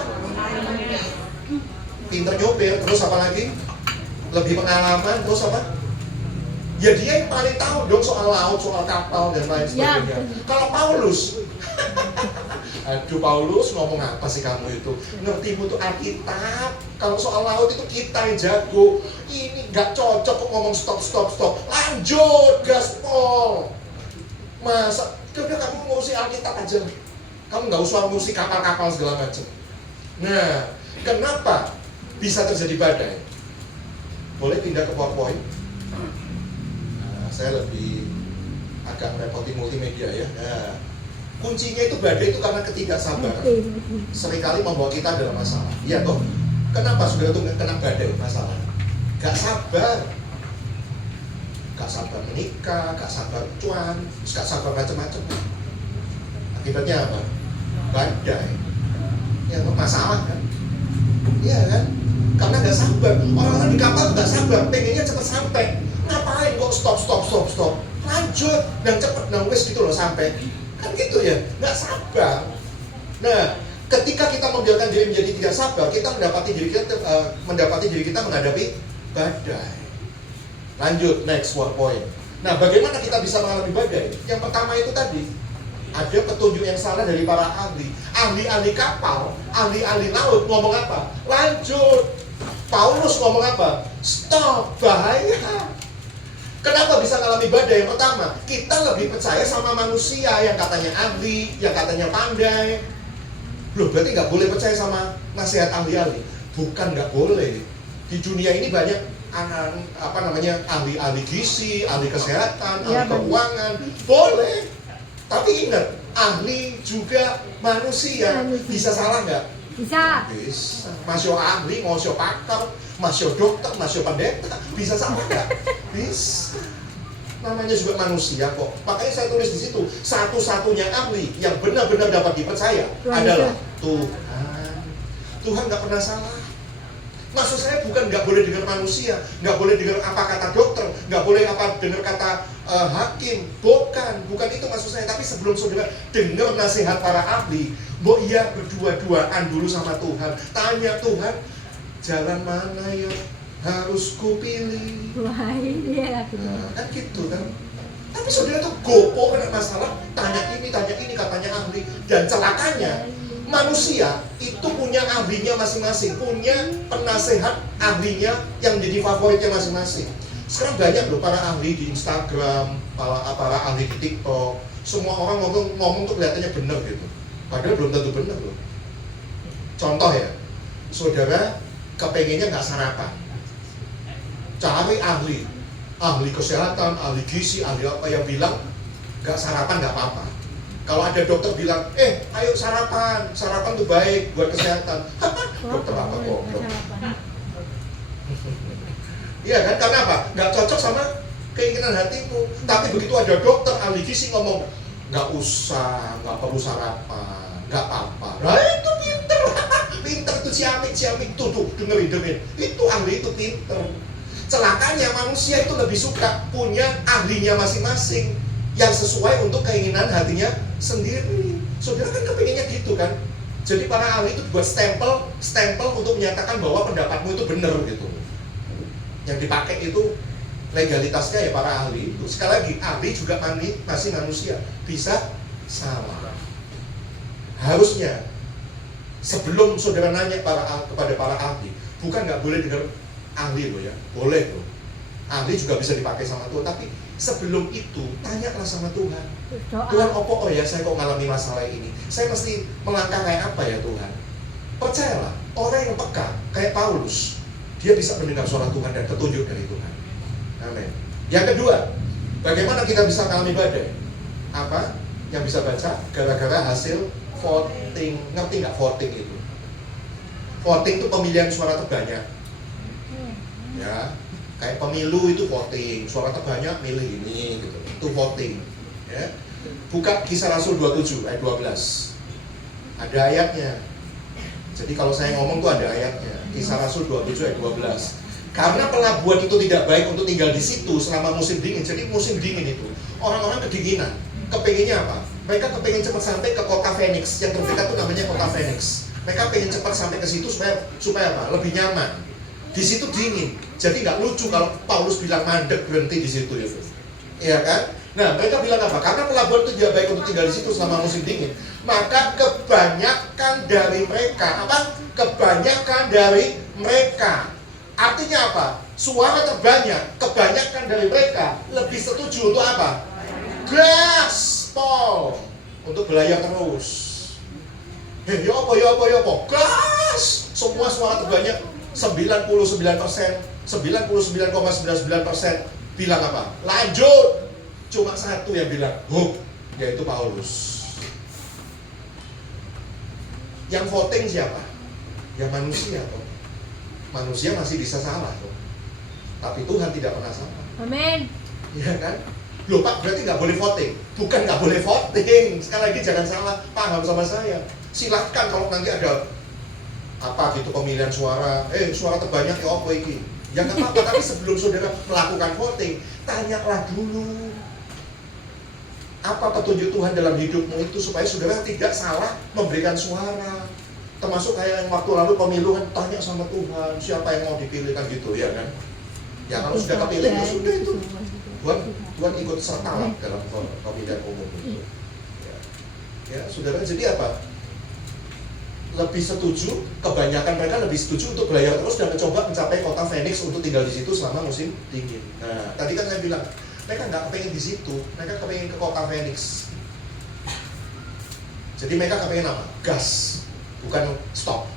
Pinter nyopir, terus apa lagi? Lebih pengalaman, terus apa? Ya dia yang paling tahu dong soal laut, soal kapal, dan lain sebagainya. Kalau Paulus, aduh Paulus ngomong apa sih kamu itu? Ngertimu tuh Alkitab. Kalau soal laut itu kita yang jago. Ini gak cocok kok ngomong stop. Lanjut, gaspol. Masa, udah kamu ngurusi Alkitab aja. Kamu gak usah ngurusi kapal-kapal segala macam. Nah, kenapa bisa terjadi badai? Boleh pindah ke PowerPoint? Nah, saya lebih agak merepoti multimedia ya. Nah, kuncinya itu badai itu karena ketidaksabaran. Seringkali membawa kita dalam masalah. Iya toh? Kenapa saudara itu kena badai masalah? Gak sabar. Gak sabar menikah, gak sabar cuan, gak sabar macam-macam. Akibatnya apa? Badai. Ya masalah kan? Iya kan? Karena gak sabar. Orang-orang di kapal gak sabar, pengennya cepat sampai. Ngapain kok stop? Lanjut, dan cepet, dan wes gitu loh sampai. Kan gitu ya, nggak sabar. Nah, ketika kita membiarkan diri menjadi tidak sabar, kita mendapati diri kita menghadapi badai. Lanjut, next one point. Nah, bagaimana kita bisa mengalami badai? Yang pertama itu tadi, ada petunjuk yang salah dari para ahli kapal, ahli laut ngomong apa? Lanjut. Paulus ngomong apa? Stop, bahaya. Kenapa bisa mengalami badai? Yang pertama, kita lebih percaya sama manusia yang katanya ahli, yang katanya pandai. Loh, berarti nggak boleh percaya sama nasihat ahli-ahli? Bukan nggak boleh. Di dunia ini banyak ahli gizi, ahli kesehatan, ahli keuangan. Boleh. Tapi ingat, ahli juga manusia. Bisa salah nggak? Bisa. Bisa. Masih ahli, masih pakar, masih dokter, masih pendeta, bisa salah nggak? Bisa. Namanya juga manusia kok. Makanya saya tulis di situ, satu-satunya ahli yang benar-benar dapat dipercaya adalah Tuhan. Tuhan nggak pernah salah. Maksud saya bukan nggak boleh dengar manusia, nggak boleh dengar apa kata dokter, nggak boleh apa dengar kata hakim, bukan itu maksud saya. Tapi sebelum saudara dengar nasihat para ahli, mbok iya berdua-duaan dulu sama Tuhan, tanya Tuhan, jalan mana yang harus kupilih? Wah, iya Kan gitu kan. Tapi saudara tuh gopo kena masalah, tanya ini, katanya ahli. Dan celakanya, manusia itu punya ahlinya masing-masing, punya penasehat ahlinya yang jadi favoritnya masing-masing. Sekarang banyak loh para ahli di Instagram, para ahli di TikTok. Semua orang ngomong tuh kelihatannya benar gitu. Padahal belum tentu benar loh. Contoh ya, saudara kepengennya nggak sarapan, cari ahli kesehatan, ahli gizi, ahli apa yang bilang nggak sarapan nggak apa-apa. Kalau ada dokter bilang, ayo sarapan tuh baik buat kesehatan. Dokter apa goblok? Iya kan? Karena apa? Nggak cocok sama keinginan hatimu. Tapi begitu ada dokter ahli gizi ngomong, nggak usah, nggak perlu sarapan, nggak apa-apa. Nah itu pinter, pinter tuh ciamik tuh dengerin. Itu ahli itu pinter. Celakanya manusia itu lebih suka punya ahlinya masing-masing yang sesuai untuk keinginan hatinya sendiri. Saudara kan kepengennya gitu kan. Jadi para ahli itu buat stempel untuk menyatakan bahwa pendapatmu itu benar gitu. Yang dipakai itu legalitasnya ya para ahli itu. Sekali lagi, ahli juga masih manusia, bisa salah. Harusnya sebelum saudara nanya kepada para ahli, bukan nggak boleh dengar ahli loh ya, boleh loh. Ahli juga bisa dipakai sama Tuhan, tapi sebelum itu tanyalah sama Tuhan. Tuhan opo ya saya kok ngalami masalah ini, saya mesti melangkah kayak apa ya Tuhan. Percayalah, orang yang peka kayak Paulus, dia bisa mendengar suara Tuhan dan petunjuk dari Tuhan. Amin. Yang kedua, bagaimana kita bisa mengalami badai? Apa yang bisa baca? Gara-gara hasil voting. Ngerti nggak voting itu? Voting itu pemilihan suara terbanyak. Ya, kayak pemilu itu voting, suara terbanyak milih ini gitu. Itu voting. Ya. Buka Kisah Rasul 27 ayat 12. Ada ayatnya. Jadi kalau saya ngomong tuh ada ayatnya. Kisah Rasul 27 ayat 12. Karena pelabuhan itu tidak baik untuk tinggal di situ selama musim dingin. Jadi musim dingin itu orang-orang kedinginan. Kepengennya apa? Mereka kepengen cepat sampai ke kota Phoenix. Yang terdekat itu namanya kota Phoenix. Mereka pengen cepat sampai ke situ supaya apa? Lebih nyaman. Di situ dingin. Jadi nggak lucu kalau Paulus bilang mandek berhenti di situ ya. Iya kan? Nah, mereka bilang apa? Karena pelabuhan itu tidak baik untuk tinggal di situ selama musim dingin. Maka kebanyakan dari mereka artinya apa? Suara terbanyak, kebanyakan dari mereka lebih setuju untuk apa? Gaspol, untuk belayar terus. Ya apa? Gas! Semua suara terbanyak 99%, 99,99% bilang apa? Lanjut. Cuma satu yang bilang hook, yaitu Paulus. Yang voting siapa? Ya manusia toh. Manusia masih bisa salah toh. Tapi Tuhan tidak pernah salah. Amin. Iya kan? Loh Pak, berarti nggak boleh voting? Bukan nggak boleh voting. Sekali lagi jangan salah paham sama saya. Silakan kalau nanti ada apa gitu pemilihan suara, suara terbanyak ya apa ini? Ya nggak apa-apa. Tapi sebelum saudara melakukan voting, tanyalah dulu. Apa petunjuk Tuhan dalam hidupmu itu supaya saudara tidak salah memberikan suara. Termasuk kayak yang waktu lalu pemilu kan tanya sama Tuhan siapa yang mau dipilih kan gitu ya kan. Ya kalau sudah kepilih ya sudah itu. Tuhan ikut serta lah dalam pemilihan umum itu. Ya saudara, jadi apa? Lebih setuju, kebanyakan mereka lebih setuju untuk belayar terus dan mencoba mencapai kota Phoenix untuk tinggal di situ selama musim dingin. Nah, tadi kan saya bilang mereka nggak kepengen di situ, mereka kepengen ke kota Phoenix. Jadi mereka kepengen apa? Gas, bukan stop.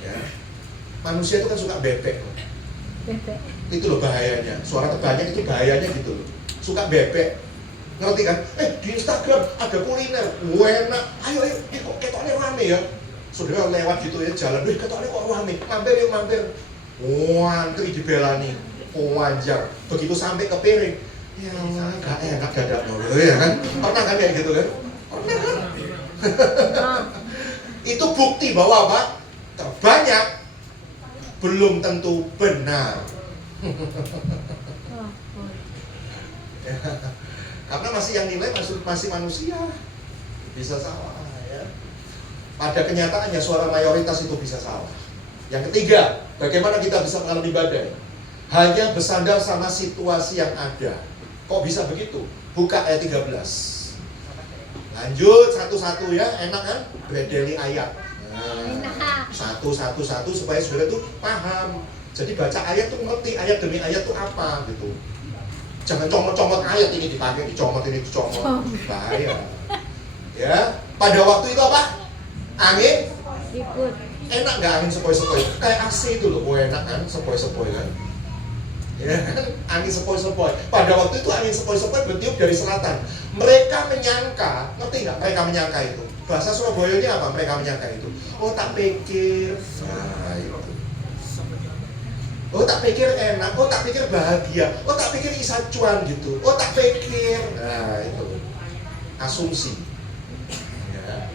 Ya. Manusia itu kan suka bebek. Bebek. Itu loh bahayanya. Suara terbanyak itu bahayanya gitu loh. Suka bebek. Ngerti kan? Di Instagram ada kuliner, enak. Ayo, kok ketoknya rame ya. Saudara lewat gitu ya, jalan, ketoknya kok rame. Mampir. Antri dibelani. Panjang, begitu sampai ke piring, ya Allah, gak enak dadak dulu ya kan? Pernah kan kayak gitu kan? Pernah kan? Itu bukti bahwa apa? Terbanyak belum tentu benar. Oh, oh. Karena masih yang nilai masih manusia, bisa salah ya. Pada kenyataannya suara mayoritas itu bisa salah. Yang ketiga, bagaimana kita bisa mengalami badai? Hanya bersandar sama situasi yang ada. Kok bisa begitu? Buka ayat 13. Lanjut satu-satu ya, enak kan? Bredeli ayat. Nah, satu-satu supaya saudara tuh paham. Jadi baca ayat tuh ngerti ayat demi ayat tuh apa gitu. Jangan comot-comot ayat ini dipakai, dicomot ini dicomot, bahaya. Ya, pada waktu itu apa? Angin Ikut. enak nggak angin sepoi-sepoi? Kayak AC itu loh, enak kan, sepoi-sepoi kan? Ya, angin sepoi-sepoi. Pada waktu itu angin sepoi-sepoi bertiup dari selatan. Mereka menyangka, ngerti nggak? Mereka menyangka itu. Bahasa Surabaya-nya apa? Mereka menyangka itu. Oh tak pikir, nah itu. Oh tak pikir enak, oh tak pikir bahagia, oh tak pikir isa cuan gitu, oh tak pikir, nah itu asumsi. Ya.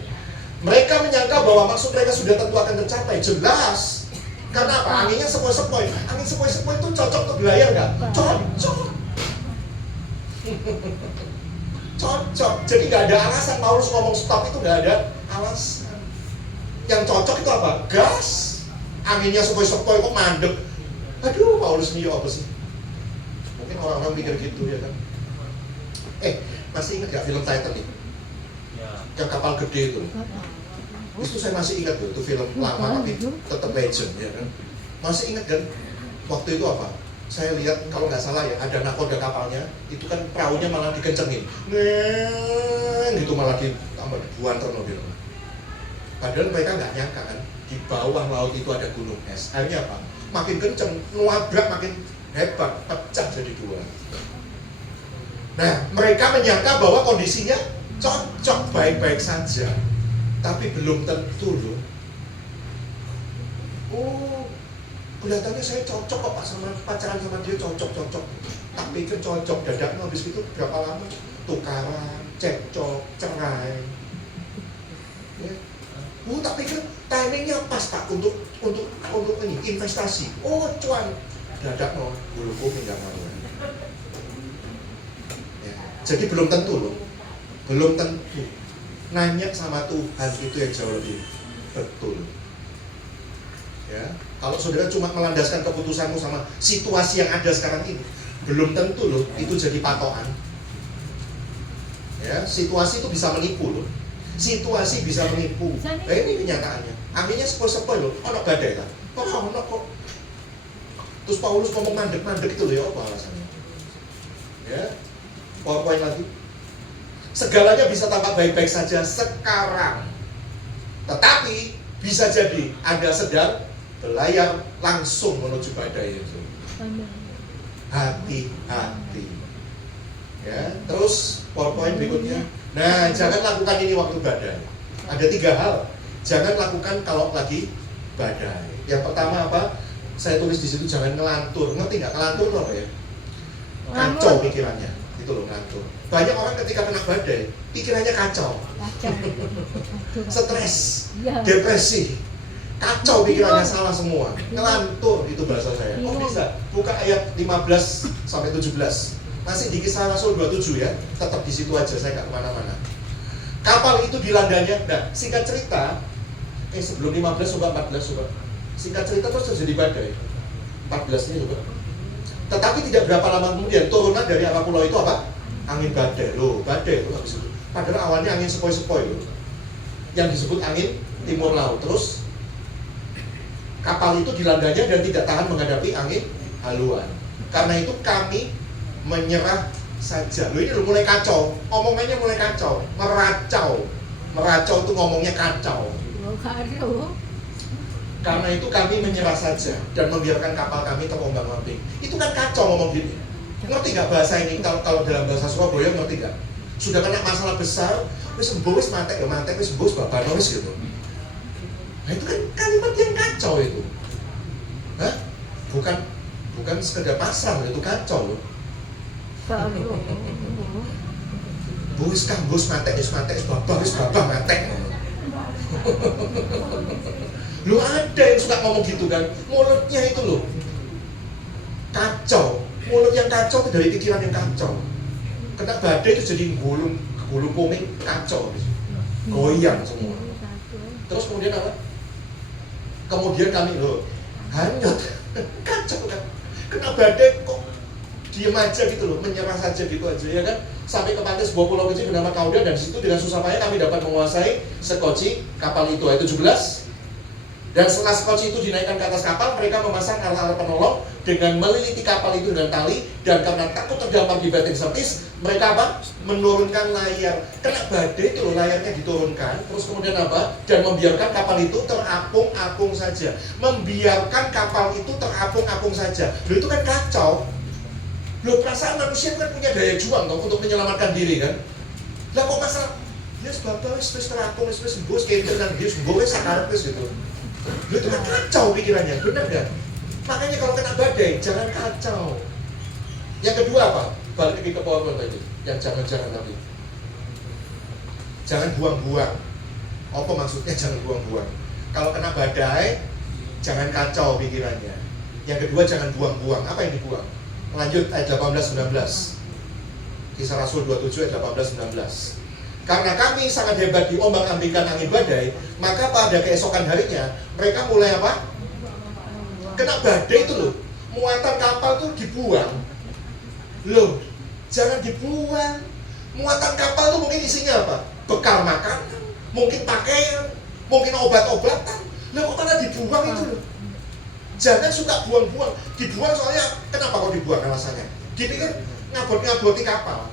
Mereka menyangka bahwa maksud mereka sudah tentu akan tercapai, jelas. Karena apa? Anginnya sepoi-sepoi. Angin sepoi-sepoi itu cocok untuk belayar nggak? Cocok. Cocok. Jadi nggak ada alasan Paulus ngomong stop itu, nggak ada alasan. Yang cocok itu apa? Gas. Anginnya sepoi-sepoi kok mandek. Aduh, Paulus ini apa sih? Mungkin orang-orang mikir gitu ya kan. Masih ingat gak film Titanic? Yang kapal gede itu. Itu saya masih ingat tuh, itu film lama tapi tetap legend ya kan. Masih ingat kan? Waktu itu apa? Saya lihat kalau nggak salah ya, ada nakoda kapalnya, itu kan perahunya malah dikencengin. Gitu malah ditambah ribuan ton gitu. Padahal mereka nggak nyangka kan, di bawah laut itu ada gunung es. Akhirnya apa? Makin kenceng, nuabrak makin hebat, pecah jadi dua. Nah, mereka menyangka bahwa kondisinya cocok baik-baik saja, tapi belum tentu loh. Oh, kelihatannya saya cocok kok Pak sama pacaran sama dia cocok. Tak pikir cocok, dadaknya habis itu berapa lama? Tukaran, cekcok, cerai. Ya. Oh, tak pikir timingnya pas Pak untuk ini investasi. Oh, cuan. Dadak no, buluku pindah mau. Ya. Jadi belum tentu loh. Belum tentu. Nanya sama Tuhan itu yang jauh lebih betul. Ya, kalau saudara cuma melandaskan keputusanmu sama situasi yang ada sekarang ini, belum tentu loh itu jadi patokan. Ya, situasi itu bisa menipu loh. Situasi bisa menipu. Ini kenyataannya. Anginnya sepoi-sepoi loh, ono badai kan? Ono kok. Terus Paulus ngomong mandek-mandek itu loh ya, apa alasannya? Ya, poin lagi. Segalanya bisa tampak baik-baik saja sekarang. Tetapi bisa jadi Anda sedang berlayar langsung menuju badai itu. Hati-hati. Ya, terus poin berikutnya. Nah, jangan lakukan ini waktu badai. Ada 3 hal. Jangan lakukan kalau lagi badai. Yang pertama apa? Saya tulis di situ jangan ngelantur. Ngerti nggak ngelantur itu apa ya? Kacau pikirannya. Itu loh ngelantur. Banyak orang ketika kena badai, pikirannya kacau. Stres, depresi. Kacau pikirannya, salah semua. Ngelantur itu bahasa saya. Oh bisa. Buka ayat 15 sampai 17. Masih di Kisah Rasul 27 ya. Tetap di situ aja, saya nggak kemana-mana. Kapal itu dilandanya. Nah, singkat cerita, sebelum 15 coba 14 coba. Singkat cerita terus terjadi badai. 14 ini coba. Tetapi tidak berapa lama kemudian turunlah dari arah pulau itu apa? Angin badai. Loh, badai itu habis itu. Padahal awalnya angin sepoi-sepoi loh. Yang disebut angin timur laut. Terus kapal itu dilandanya dan tidak tahan menghadapi angin haluan. Karena itu kami menyerah saja. Loh ini loh mulai kacau. Omongannya mulai kacau. Meracau. Meracau itu ngomongnya kacau. Karena itu kami menyerah saja dan membiarkan kapal kami terombang-ambing. Itu kan kacau ngomong gini. Ngerti nggak bahasa ini? Kalau dalam bahasa Surabaya ngerti nggak? Sudah kena masalah besar, wis mbus mate ya mate, wis mbus babanois gitu. Nah itu kan kalimat yang kacau itu. Hah? Bukan sekedar pasrah, itu kacau loh. Bus mate, wis babah mate. Lu ada yang suka ngomong gitu kan, mulutnya itu loh kacau. Mulut yang kacau itu dari pikiran yang kacau. Kena badai itu jadi gulung komik kacau, goyang semua. Terus kemudian apa? Kemudian kami loh hanyut, kacau kan. Kena badai kok diem aja gitu loh, menyerah saja gitu aja ya kan. Sampai ke pantai sebuah pulau kecil bernama Kauda, dan disitu dengan susah payah kami dapat menguasai sekoci kapal itu, ayat 17. Dan setelah sekoci itu dinaikkan ke atas kapal, mereka memasang alat-alat penolong dengan meliliti kapal itu dengan tali, dan karena takut terdampar di batang sertis, mereka apa? Menurunkan layar. Kena badai itu loh, layarnya diturunkan, terus kemudian apa? Dan membiarkan kapal itu terapung-apung saja. Membiarkan kapal itu terapung-apung saja. Loh itu kan kacau. Loh perasaan manusia kan punya daya juang toh, untuk menyelamatkan diri kan. Lah kok masalah? Ya sebab wis terapung, wis bos kenter dan dia wis sakarepes gitu. Loh itu kan kacau pikirannya, benar kan? Makanya kalau kena badai, jangan kacau. Yang kedua apa? Balik lagi ke PowerPoint tadi, yang jangan-jangan tapi jangan buang-buang. Apa maksudnya jangan buang-buang? Kalau kena badai, jangan kacau pikirannya. Yang kedua jangan buang-buang. Apa yang dibuang? Lanjut ayat 18-19. Kisah Rasul 27 ayat 18-19. Karena kami sangat hebat di ombang-ambingkan angin badai, maka pada keesokan harinya mereka mulai apa? Kena badai itu loh. Muatan kapal tuh dibuang. Loh, jangan dibuang. Muatan kapal tuh mungkin isinya apa? Bekal makanan, mungkin pakaian, mungkin obat-obatan. Loh kok malah dibuang itu loh. Jangan suka buang-buang. Dibuang soalnya kenapa kok dibuang alasannya? Dipikir ngabot-ngaboti kapal.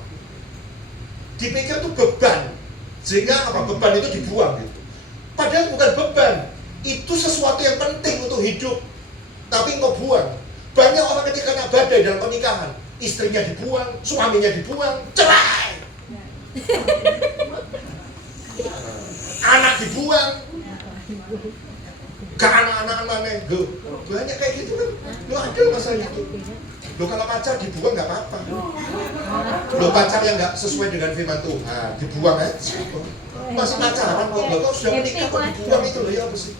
Dipikir itu beban, sehingga apa? Beban itu dibuang gitu. Padahal bukan beban, itu sesuatu yang penting untuk hidup, tapi engkau buang. Banyak orang ketika kena badai dalam pernikahan, istrinya dibuang, suaminya dibuang, cerai. Anak dibuang, gak anak-anak mana? Banyak kayak gitu kan. Lo ada masalah itu. Lo kalau pacar dibuang nggak apa-apa. Lo pacar yang nggak sesuai dengan firman Tuhan dibuang aja. Masih pacaran kok, lo kok sudah menikah kok dibuang itu lo ya apa sih?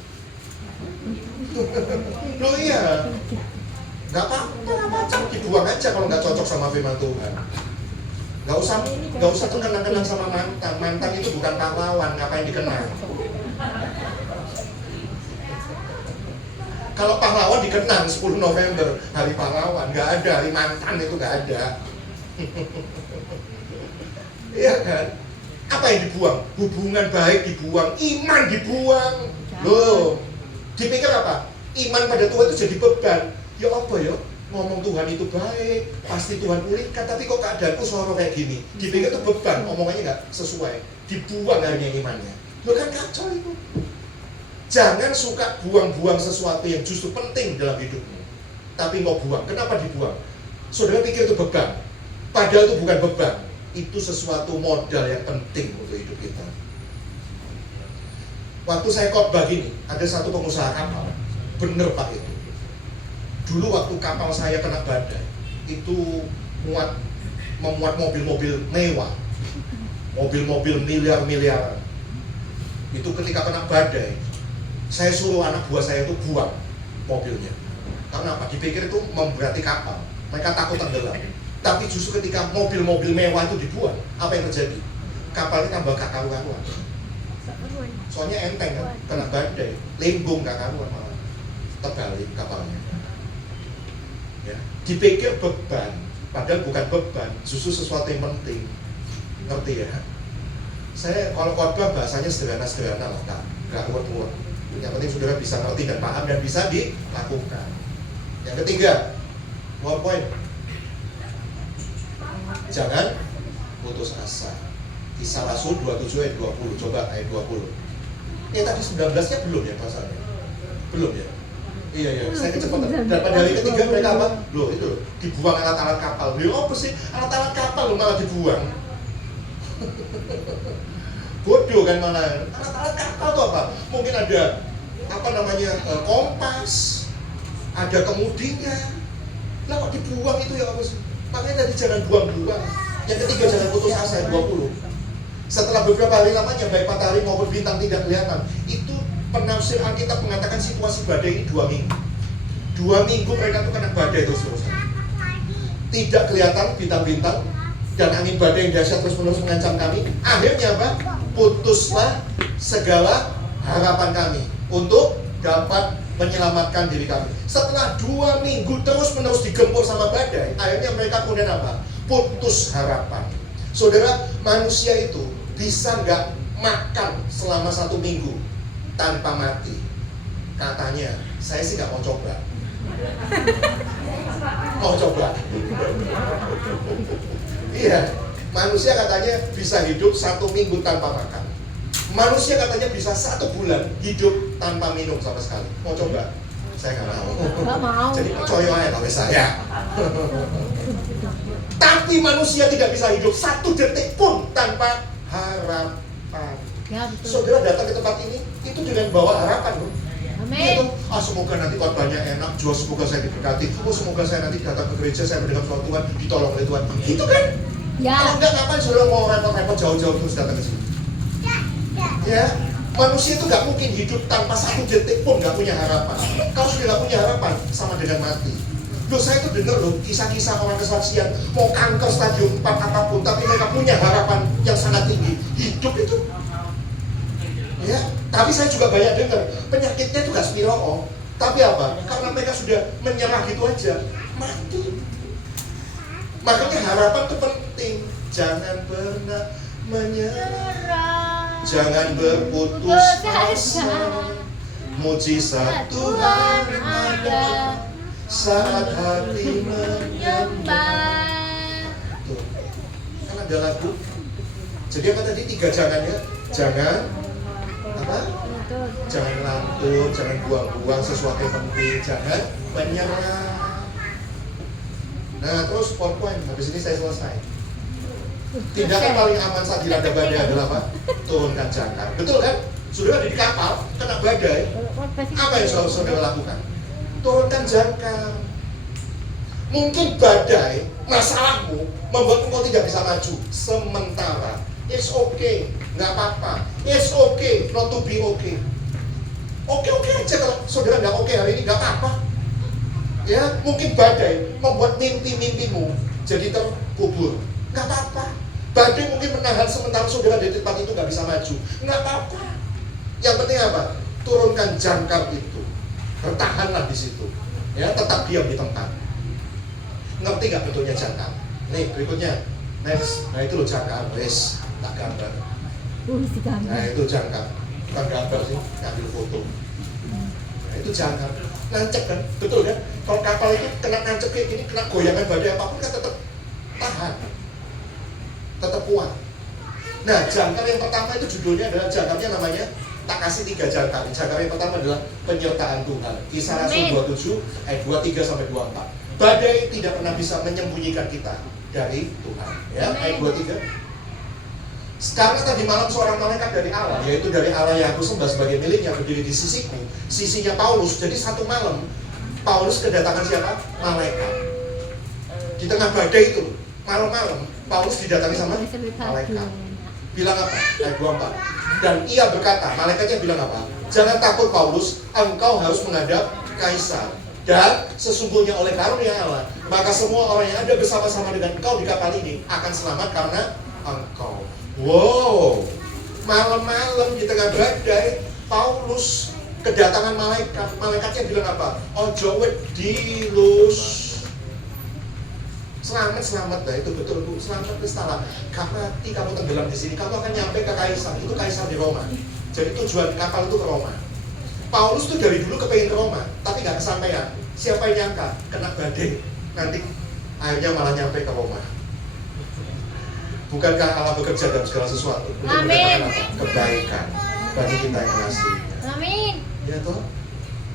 Lo iya, nggak apa-apa pacar dibuang aja kalau nggak cocok sama firman Tuhan. Nggak usah tuh kenang-kenang sama mantan. Mantan itu bukan pahlawan, ngapain dikenang? Kalau pahlawan dikenang 10 November, hari pahlawan, nggak ada, hari mantan itu nggak ada. Iya kan? Apa yang dibuang? Hubungan baik dibuang, iman dibuang. Loh, dipikir apa? Iman pada Tuhan itu jadi beban. Ya apa ya? Ngomong Tuhan itu baik, pasti Tuhan pulihkan, tapi kok keadaanku selalu kayak gini. Dipikir itu beban, omongannya nggak sesuai. Dibuang hanya imannya. Lo kan kacau itu. Jangan suka buang-buang sesuatu yang justru penting dalam hidupmu, tapi mau buang. Kenapa dibuang? Saudara pikir itu beban, padahal itu bukan beban. Itu sesuatu modal yang penting untuk hidup kita. Waktu saya khotbah gini, ada satu pengusaha kapal, bener Pak itu. Dulu waktu kapal saya kena badai, itu memuat mobil-mobil mewah, mobil-mobil miliar-miliaran. Itu ketika kena badai, saya suruh anak buah saya itu buang mobilnya. Karena apa? Dipikir itu memberati kapal. Mereka takut tenggelam. Tapi justru ketika mobil-mobil mewah itu dibuang, apa yang terjadi? Kapalnya tambah gak karuan. Soalnya enteng kan, kena badai, limbung gak karuan malah. Terbalik kapalnya. Ya. Dipikir beban, padahal bukan beban, justru sesuatu yang penting. Ngerti ya? Saya kalau khotbah bahasanya sederhana-sederhana lah, gak ruwet-ruwet. Yang penting saudara bisa ngerti dan paham dan bisa dilakukan. Yang ketiga, PowerPoint. Jangan putus asa. Kisah Rasul 27 ayat 20. Coba ayat 20. Tadi 19-nya belum ya pasalnya? Belum ya? Iya, saya kecepatan. Dan pada hari ketiga mereka apa? Loh itu loh, dibuang alat-alat kapal. Loh apa sih? Alat-alat kapal loh malah dibuang. Bodoh kan mana? Alat-alat kapal itu apa? Mungkin ada kompas, ada kemudinya. Lah kok dibuang itu ya apa sih? Makanya tadi jangan buang-buang. Yang ketiga jangan putus asa, 20. Setelah beberapa hari lamanya baik matahari maupun bintang tidak kelihatan, itu Penafsir Alkitab mengatakan situasi badai ini 2 minggu. 2 minggu mereka tuh kena badai terus-terusan. Tidak kelihatan bintang-bintang, dan angin badai yang dahsyat terus-menerus mengancam kami. Akhirnya apa? Putuslah segala harapan kami untuk dapat menyelamatkan diri kami. Setelah 2 minggu terus-menerus digempur sama badai, akhirnya mereka kemudian apa? Putus harapan. Saudara, manusia itu bisa nggak makan selama 1 minggu tanpa mati? Katanya, saya sih nggak mau coba. Mau coba? Iya, manusia katanya bisa hidup 1 minggu tanpa makan. Manusia katanya bisa 1 bulan hidup tanpa minum sama sekali. Mau coba? Saya nggak mau. Nggak mau. Jadi percaya aja oleh saya. Tapi manusia tidak bisa hidup 1 detik pun tanpa harapan. Ya, betul. Saudara datang ke tempat ini itu dengan bawa harapan, loh. Amin. Gitu. Semoga nanti khotbahnya enak, jual, semoga saya diberkati. Semoga saya nanti datang ke gereja, saya mendengar suara Tuhan, ditolong oleh Tuhan. Gitu kan? Ya. Kalau enggak, ngapain saudara mau repot-repot jauh-jauh terus datang ke sini? Ya, manusia itu nggak mungkin hidup tanpa 1 detik pun nggak punya harapan. Kalau sudah nggak punya harapan, sama dengan mati. Loh, saya itu dengar loh kisah-kisah orang kesaksian mau kanker stadium 4 apapun, tapi mereka punya harapan yang sangat tinggi. Hidup itu. Ya, tapi saya juga banyak dengar penyakitnya itu gak spiroo. Tapi apa? Karena mereka sudah menyerah gitu aja, mati. Makanya harapan itu penting. Jangan pernah menyerah, jangan berputus asa. Mujizat Tuhan ada saat hati menyembah. Tuh, kan ada lagu. Jadi apa tadi 3 jangannya? Jangan apa? Jangan lantur, jangan buang-buang sesuatu yang penting, jangan menyerah. Nah, terus PowerPoint, habis ini saya selesai. Tindakan paling aman saat dilanda badai adalah apa? Turunkan jangkar. Betul kan? Sudah ada di kapal, kena badai, apa yang harus saudara lakukan? Turunkan jangkar. Mungkin badai, masalahmu, membuat engkau tidak bisa maju sementara. It's okay, nggak apa-apa. It's okay, not to be okay. Oke aja kalau saudara nggak oke hari ini, nggak apa-apa. Ya, mungkin badai membuat mimpi-mimpimu jadi terkubur. Nggak apa-apa. Badai mungkin menahan sementara saudara di tempat itu nggak bisa maju. Nggak apa-apa. Yang penting apa? Turunkan jangkar itu. Bertahanlah di situ. Ya, tetap diam di tempat. Ngerti nggak bentuknya jangkar? Nih, berikutnya. Next. Nah, itu loh jangkar. Wes, tak gambar. Nah, itu jangkar. Bukan gambar sih, ngambil foto. Nah, itu jangkar. Nancep kan? Betul kan? Kalau kapal itu kena nancep kayak gini, kena goyangan badai apapun kan tetap tahan. Tetap kuat. Nah, jangkar yang pertama itu judulnya adalah jangkarnya namanya tak kasih 3 jangkar. Jangkar yang pertama adalah penyertaan Tuhan. Kisah Rasul 27 ayat 23 sampai 24. Badai tidak pernah bisa menyembunyikan kita dari Tuhan. Ya, ayat 23. Sekarang tadi malam seorang malaikat dari Allah, yaitu dari Allah yang aku sembah sebagai miliknya, berdiri di sisiku, sisinya Paulus. Jadi satu malam Paulus kedatangan siapa? Malaikat. Di tengah badai itu, malam-malam Paulus didatangi sama malaikat. Bilang apa? Ayat 24. Dan ia berkata, malaikatnya bilang apa? Jangan takut Paulus, engkau harus menghadap Kaisar. Dan sesungguhnya oleh karunia Allah, maka semua orang yang ada bersama-sama dengan engkau di kapal ini akan selamat karena engkau. Wow, malam-malam di tengah badai, Paulus kedatangan malaikat. Malaikatnya bilang apa? Ojo wedilus. Selamat dah, itu betul Bu. Selamat Kristala. Karena kamu tenggelam di sini, kamu akan nyampe ke Kaisar. Itu Kaisar di Roma. Jadi tujuan kapal itu ke Roma. Paulus tuh dari dulu kepengen ke Roma, tapi nggak kesampaian. Siapa yang nyangka kena badai, nanti akhirnya malah nyampe ke Roma. Bukankah Allah bekerja dalam segala sesuatu untuk mendatangkan apa? Kebaikan bagi kita yang mengasihinya. Amin. Ya toh?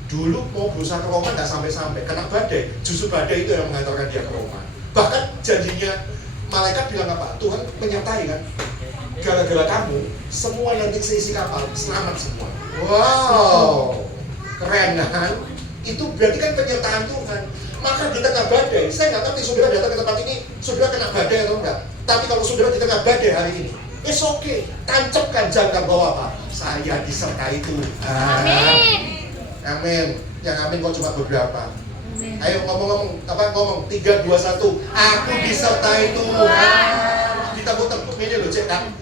Dulu mau berusaha ke Roma nggak sampai-sampai, kena badai. Justru badai itu yang mengantarkan dia ke Roma. Bahkan janjinya malaikat bilang apa? Tuhan menyertai kan? Gara-gara kamu, semua yang seisi kapal selamat semua. Wow, keren kan? Itu berarti kan penyertaan Tuhan. Maka di tengah badai, saya nggak ngerti saudara datang ke tempat ini, saudara kena badai atau enggak. Tapi kalau saudara di tengah badai hari ini, It's okay, tancapkan jangka bahwa apa? Saya disertai Tuhan. Amin. Amin. Yang amin kok cuma beberapa. Amin. Ayo ngomong 3, 2, 1. Aku disertai Tuhan. Kita mau tepuk ini loh, cek kan?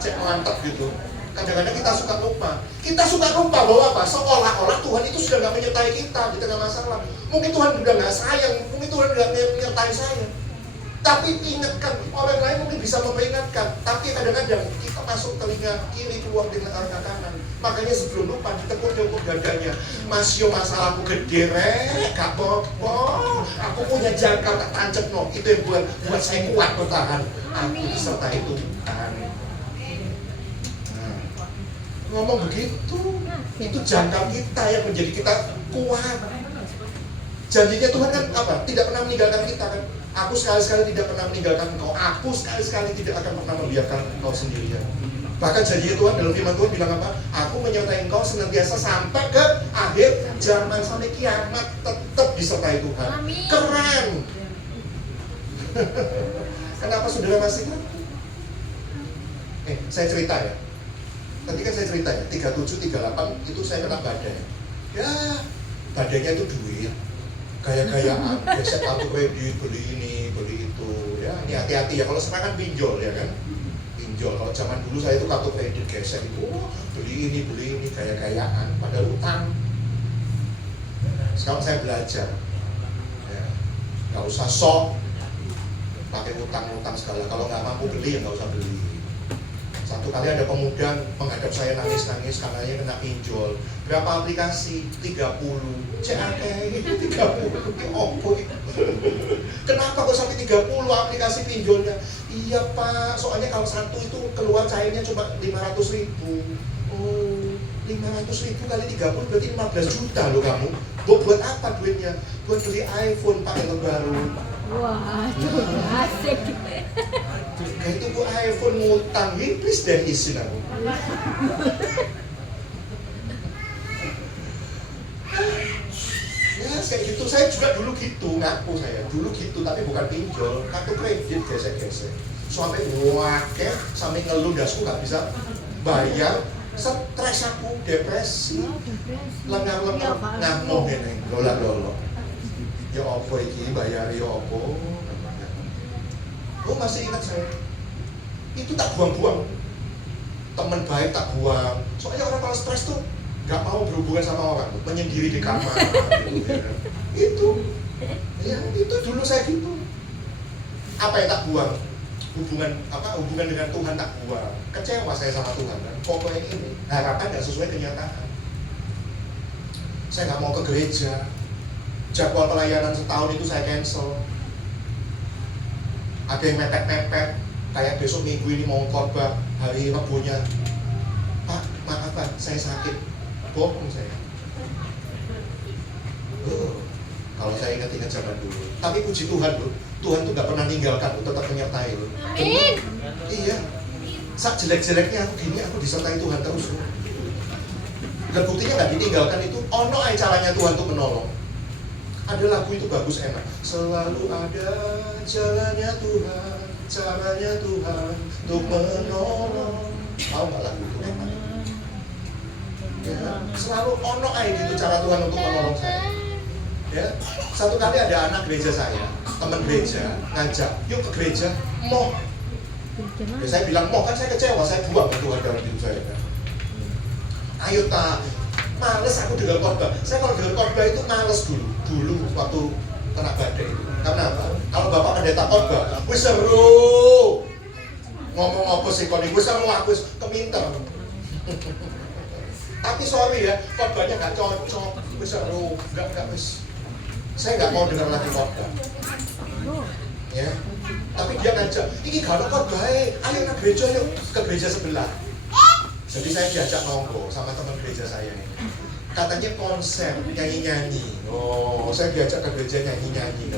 Cek mantap gitu. Kadang-kadang kita suka lupa. Kita suka lupa bahwa apa? Seolah-olah Tuhan itu sudah nggak menyertai kita di tengah masalah. Mungkin Tuhan udah nggak sayang, mungkin Tuhan nggak menyertai saya. Tapi ingatkan, orang lain mungkin bisa memperingatkan. Tapi kadang-kadang kita masuk telinga kiri, keluar dengan telinga kanan. Makanya sebelum lupa ditekuk-tekuk dadanya. Masio masalahku gede rek, gak apa-apa. Aku punya jangka tak tancap no. Itu yang buat saya kuat bertahan. Aku disertai Tuhan. Nah, ngomong begitu, itu jangka kita yang menjadi kita kuat. Janjinya Tuhan kan apa? Tidak pernah meninggalkan kita kan. Aku sekali-sekali tidak pernah meninggalkan engkau. Aku sekali-sekali tidak akan pernah membiarkan engkau sendirian. Bahkan janjinya Tuhan dalam firman Tuhan bilang apa? Aku menyertai engkau senantiasa sampai ke akhir zaman, sampai kiamat tetap disertai Tuhan. Amin. Keren. Kenapa saudara masih ragu? Saya cerita ya. Tadi kan saya cerita ya, 37, 38 itu saya kena badai. Ya, badainya itu duit. Gaya-gayaan, gesek kartu kredit, beli ini, beli itu. Ya, ini hati-hati ya. Kalau sekarang kan pinjol ya kan, pinjol. Kalau zaman dulu saya itu kartu kredit gesek itu, beli ini, gaya-gayaan. Padahal utang. Sekarang saya belajar, ya, nggak usah sok, pakai utang-utang segala. Kalau nggak mampu beli ya nggak usah beli. Satu kali ada pemuda menghadap saya nangis-nangis karena dia kena pinjol. Berapa aplikasi? 30. CAK 30. Opo itu. Kenapa kok sampai 30 aplikasi pinjolnya? Iya Pak, soalnya kalau satu itu keluar cairnya cuma 500.000. Oh, 500.000 kali 30 berarti 15 juta loh kamu. Buat apa duitnya? Buat beli iPhone Pak yang terbaru. Wah, itu asik. Itu gua iPhone ngutang, please deh izin aku. Ya kayak gitu, saya juga dulu gitu, ngaku saya dulu gitu, tapi bukan pinjol, kartu kredit gesek-gesek. Sampai wake, sampai ngeluh dasku nggak bisa bayar, stres aku, depresi, lengar-lengar, ngamuk ini, lola-lolo. Ya opo iki bayar ya opo. Oh masih ingat saya, itu tak buang-buang, teman baik tak buang. Soalnya orang kalau stres tuh nggak mau berhubungan sama orang, menyendiri di kamar. Gitu, ya. Itu dulu saya gitu. Apa yang tak buang? Hubungan dengan Tuhan tak buang. Kecewa saya sama Tuhan kan. Pokoknya ini harapan nggak sesuai kenyataan. Saya nggak mau ke gereja. Jadwal pelayanan setahun itu saya cancel. Ada yang mepet-mepet, kayak besok minggu ini mau khotbah, hari Rabunya, Pak, maaf Pak, saya sakit, bohong saya. Kalau saya ingat-ingat zaman dulu. Tapi puji Tuhan loh, Tuhan tuh gak pernah ninggalkan, tetap menyertai loh. Amin. Iya, saat jelek-jeleknya aku gini, aku disertai Tuhan terus loh. Dan buktinya gak ditinggalkan itu, ono aja caranya Tuhan tuh menolong. Ada lagu itu bagus enak. Selalu ada jalannya Tuhan, caranya Tuhan untuk menolong. Tahu nggak lagu itu enak? Ya, selalu ono aja gitu cara Tuhan untuk menolong saya. Ya, satu kali ada anak gereja saya, teman gereja ngajak, yuk ke gereja, mau. Ya, saya bilang mau, kan saya kecewa, saya buang Tuhan dalam hidup saya kan. Ayo tak. Males aku dengar khotbah. Saya kalau dengar khotbah itu males dulu waktu kena badai itu. Karena apa? Kalau Bapak pendeta khotbah, wis seru. Ngomong apa sih kon iki? Wis seru aku wis keminter. Tapi sorry ya, khotbahnya enggak cocok. Wis seru, enggak wis. Saya enggak mau dengar lagi khotbah. Ya. Tapi dia ngajak, "Iki gak ada khotbah, ayo ke gereja yuk, ke gereja sebelah." Jadi saya diajak nongkrong sama teman gereja saya ini. Katanya konser, nyanyi-nyanyi. Oh, saya diajak ke gereja nyanyi-nyanyi.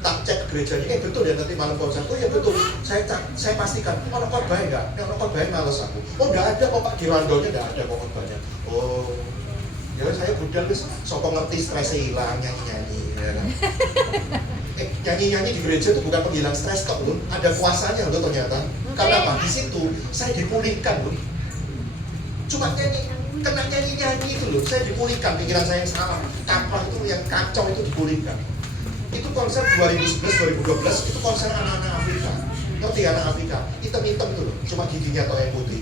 Tak cek ke gerejanya, betul ya nanti malam konser. Oh ya betul, saya pastikan. Ono khotbah enggak? Ono khotbah males aku. Oh enggak ada kok Pak, di randonya enggak ada kok khotbahnya. Oh, ya saya budal wis sapa ngerti stresnya hilang nyanyi-nyanyi. Ya kan? nyanyi-nyanyi di gereja itu bukan penghilang stres kok loh. Ada kuasanya loh ternyata. Karena apa? Di situ saya dipulihkan loh. Cuma kena nyanyi-nyanyi itu loh, saya dipulihkan. Pikiran saya yang salah, kaprah itu yang kacau itu dipulihkan. Itu konser 2011-2012 itu konser anak-anak Afrika. Ngerti anak Afrika? Hitam-hitam itu loh, cuma giginya atau yang putih.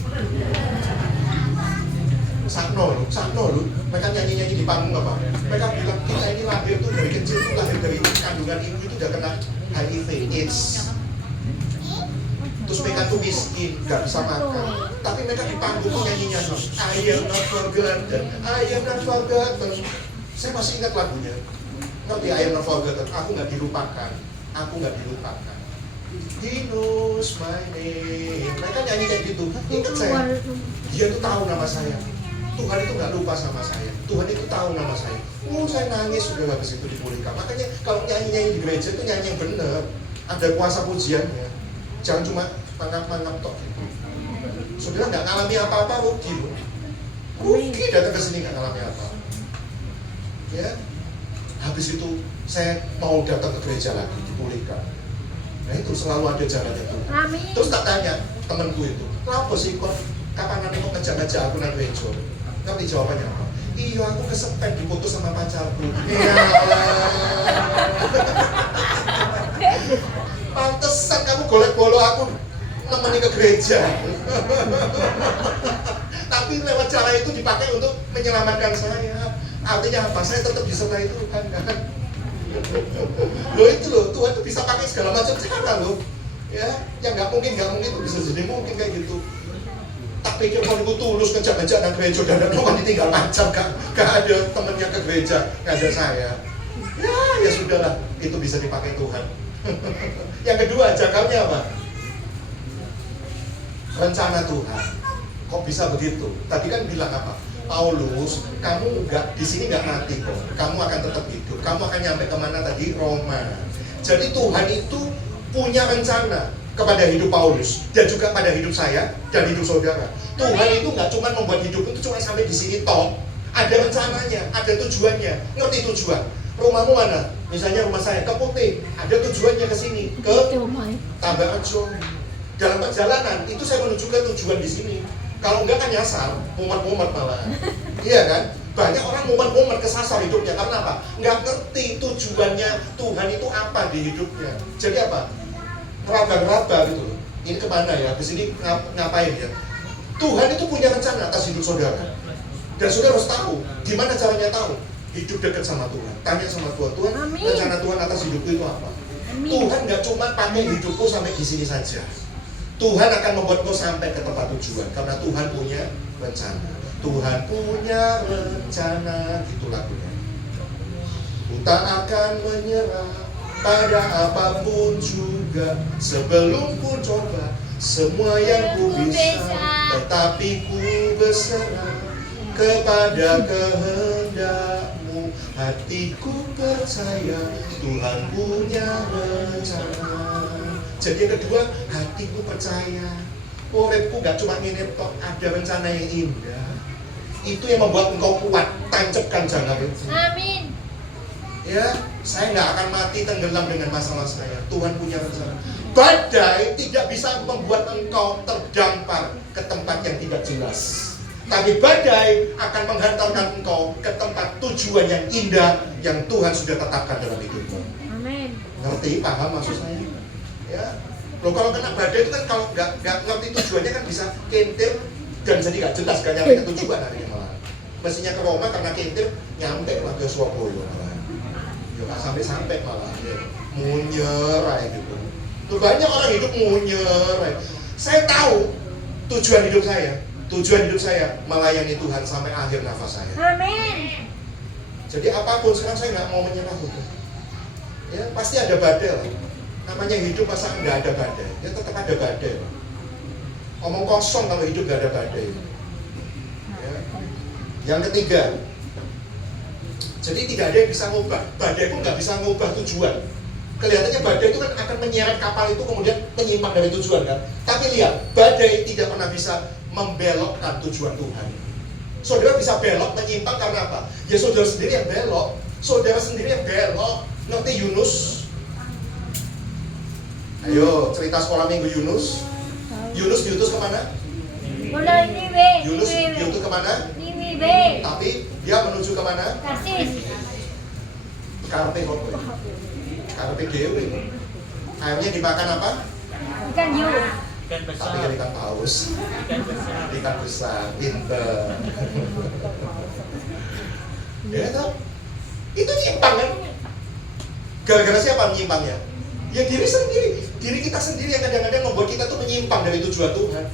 Sakno loh, mereka nyanyi-nyanyi di panggung apa? Mereka bilang kita ini lahir tuh dari kecil tuh lahir dari kandungan ibu itu udah kena HIV, AIDS. Terus mereka tuh miskin, gak bisa makan. Tapi mereka di panggung tuh nyanyi-nyanyi I am not forgotten, I am not forgotten. Saya masih ingat lagunya. Ngerti I am not forgotten, aku gak dilupakan. Aku gak dilupakan. He knows my name. Mereka nyanyi kayak gitu. Ingat saya, dia tuh tahu nama saya. Tuhan itu gak lupa sama saya. Tuhan itu tahu nama saya. Saya nangis sudah habis itu dipulihkan. Makanya kalau nyanyi-nyanyi di gereja itu nyanyi yang benar. Ada kuasa pujiannya. Jangan cuma mangap-mangap tok. Saudara nggak ngalami apa-apa, rugi loh. Rugi datang ke sini nggak ngalami apa. Ya, habis itu saya mau datang ke gereja lagi dipulihkan. Nah itu selalu ada jalannya tuh. Terus tak tanya temanku itu, kenapa sih kok kapan nanti kok ngejak-ngejak aku nang gereja? Ngerti jawabannya apa? Iya aku kesepen diputus sama pacarku. Iya. Pantesan kamu golek-golok aku nemeni ke gereja. Tapi lewat cara itu dipakai untuk menyelamatkan saya. Artinya apa? Saya tetap disertai Tuhan kan? Loh itu loh, Tuhan tuh bisa pakai segala macam cara loh. Ya, yang nggak mungkin itu bisa jadi mungkin kayak gitu. Tak pikir kalau aku tulus ngejak-ngejak nang gereja dan orang ditinggal macam gak ada temennya ke gereja ngajak saya. Ya sudahlah, itu bisa dipakai Tuhan. Yang kedua, jangkaunya apa? Rencana Tuhan. Kok bisa begitu? Tadi kan bilang apa? Paulus, kamu di sini nggak mati kok. Kamu akan tetap hidup. Kamu akan nyampe kemana tadi? Roma. Jadi Tuhan itu punya rencana kepada hidup Paulus dan juga pada hidup saya dan hidup saudara. Tuhan itu nggak cuma membuat hidup itu cuma sampai di sini toh. Ada rencananya, ada tujuannya. Ngerti tujuan? Rumahmu mana? Misalnya rumah saya ke Putih, ada tujuannya ke sini, ke Tambarejo. Dalam perjalanan itu saya menuju ke tujuan di sini. Kalau enggak kan nyasar, mumet-mumet malah. Iya kan? Banyak orang mumet-mumet kesasar hidupnya karena apa? Nggak ngerti tujuannya Tuhan itu apa di hidupnya. Jadi apa? Meraba-raba gitu loh. Ini kemana ya? Ke sini ngapain ya? Tuhan itu punya rencana atas hidup saudara. Dan saudara harus tahu, gimana caranya tahu? Hidup dekat sama Tuhan. Tanya sama Tuhan, Tuhan, rencana Tuhan atas hidupku itu apa? Tuhan nggak cuma pakai hidupku sampai di sini saja. Tuhan akan membuatmu sampai ke tempat tujuan karena Tuhan punya rencana. Tuhan punya rencana, gitu lagunya. Ku tak akan menyerah pada apapun juga, sebelum ku coba semua yang ku bisa, tetapi ku berserah kepada kehendak-Mu. Hatiku percaya Tuhan punya rencana. Jadi yang kedua, hatiku percaya. Uripku gak cuma ngene tok, ada rencana yang indah. Itu yang membuat engkau kuat. Tancapkan jangan itu. Amin. Ya, saya nggak akan mati tenggelam dengan masalah saya. Tuhan punya rencana. Badai tidak bisa membuat engkau terdampar ke tempat yang tidak jelas. Tapi badai akan menghantarkan engkau ke tempat tujuan yang indah yang Tuhan sudah tetapkan dalam hidupmu. Amin. Ngerti? Paham maksud saya? Ya. Loh kalau kena badai itu kan kalau nggak ngerti tujuannya kan bisa kentir dan jadi nggak jelas gak nyampe ke tujuan akhirnya malah. Mestinya ke Roma karena kentir nyampe lah ke Surabaya malah. Ya nggak sampai malah. Ya. Munyer aja gitu. Tuh banyak orang hidup munyer. Saya tahu tujuan hidup saya. Tujuan hidup saya melayani Tuhan sampai akhir nafas saya. Amin. Jadi apapun sekarang saya nggak mau menyerah gitu. Ya pasti ada badai lah. Namanya hidup masa nggak ada badai. Ya tetap ada badai. Omong kosong kalau hidup nggak ada badai. Ya. Yang ketiga, jadi tidak ada yang bisa ngubah. Badai pun nggak bisa ngubah tujuan. Kelihatannya badai itu kan akan menyeret kapal itu kemudian menyimpang dari tujuan kan. Tapi lihat, badai tidak pernah bisa membelokkan tujuan Tuhan. Saudara bisa belok menyimpang karena apa? Ya saudara sendiri yang belok. Saudara sendiri yang belok. Ngerti Yunus? Ayo, cerita sekolah minggu Yunus. Yunus diutus kemana? Bola ini be. Yunus diutus kemana? Ini be. Tapi dia menuju kemana? Tarsis. Karpe apa ya? Karpe dewe. Akhirnya dimakan apa? Ikan hiu. Tapi kan ikan paus. Ikan besar, pinter. Ya toh? Itu nyimpang kan? Gara-gara siapa menyimpangnya? Ya diri sendiri. Diri kita sendiri yang kadang-kadang membuat kita tuh menyimpang dari tujuan Tuhan.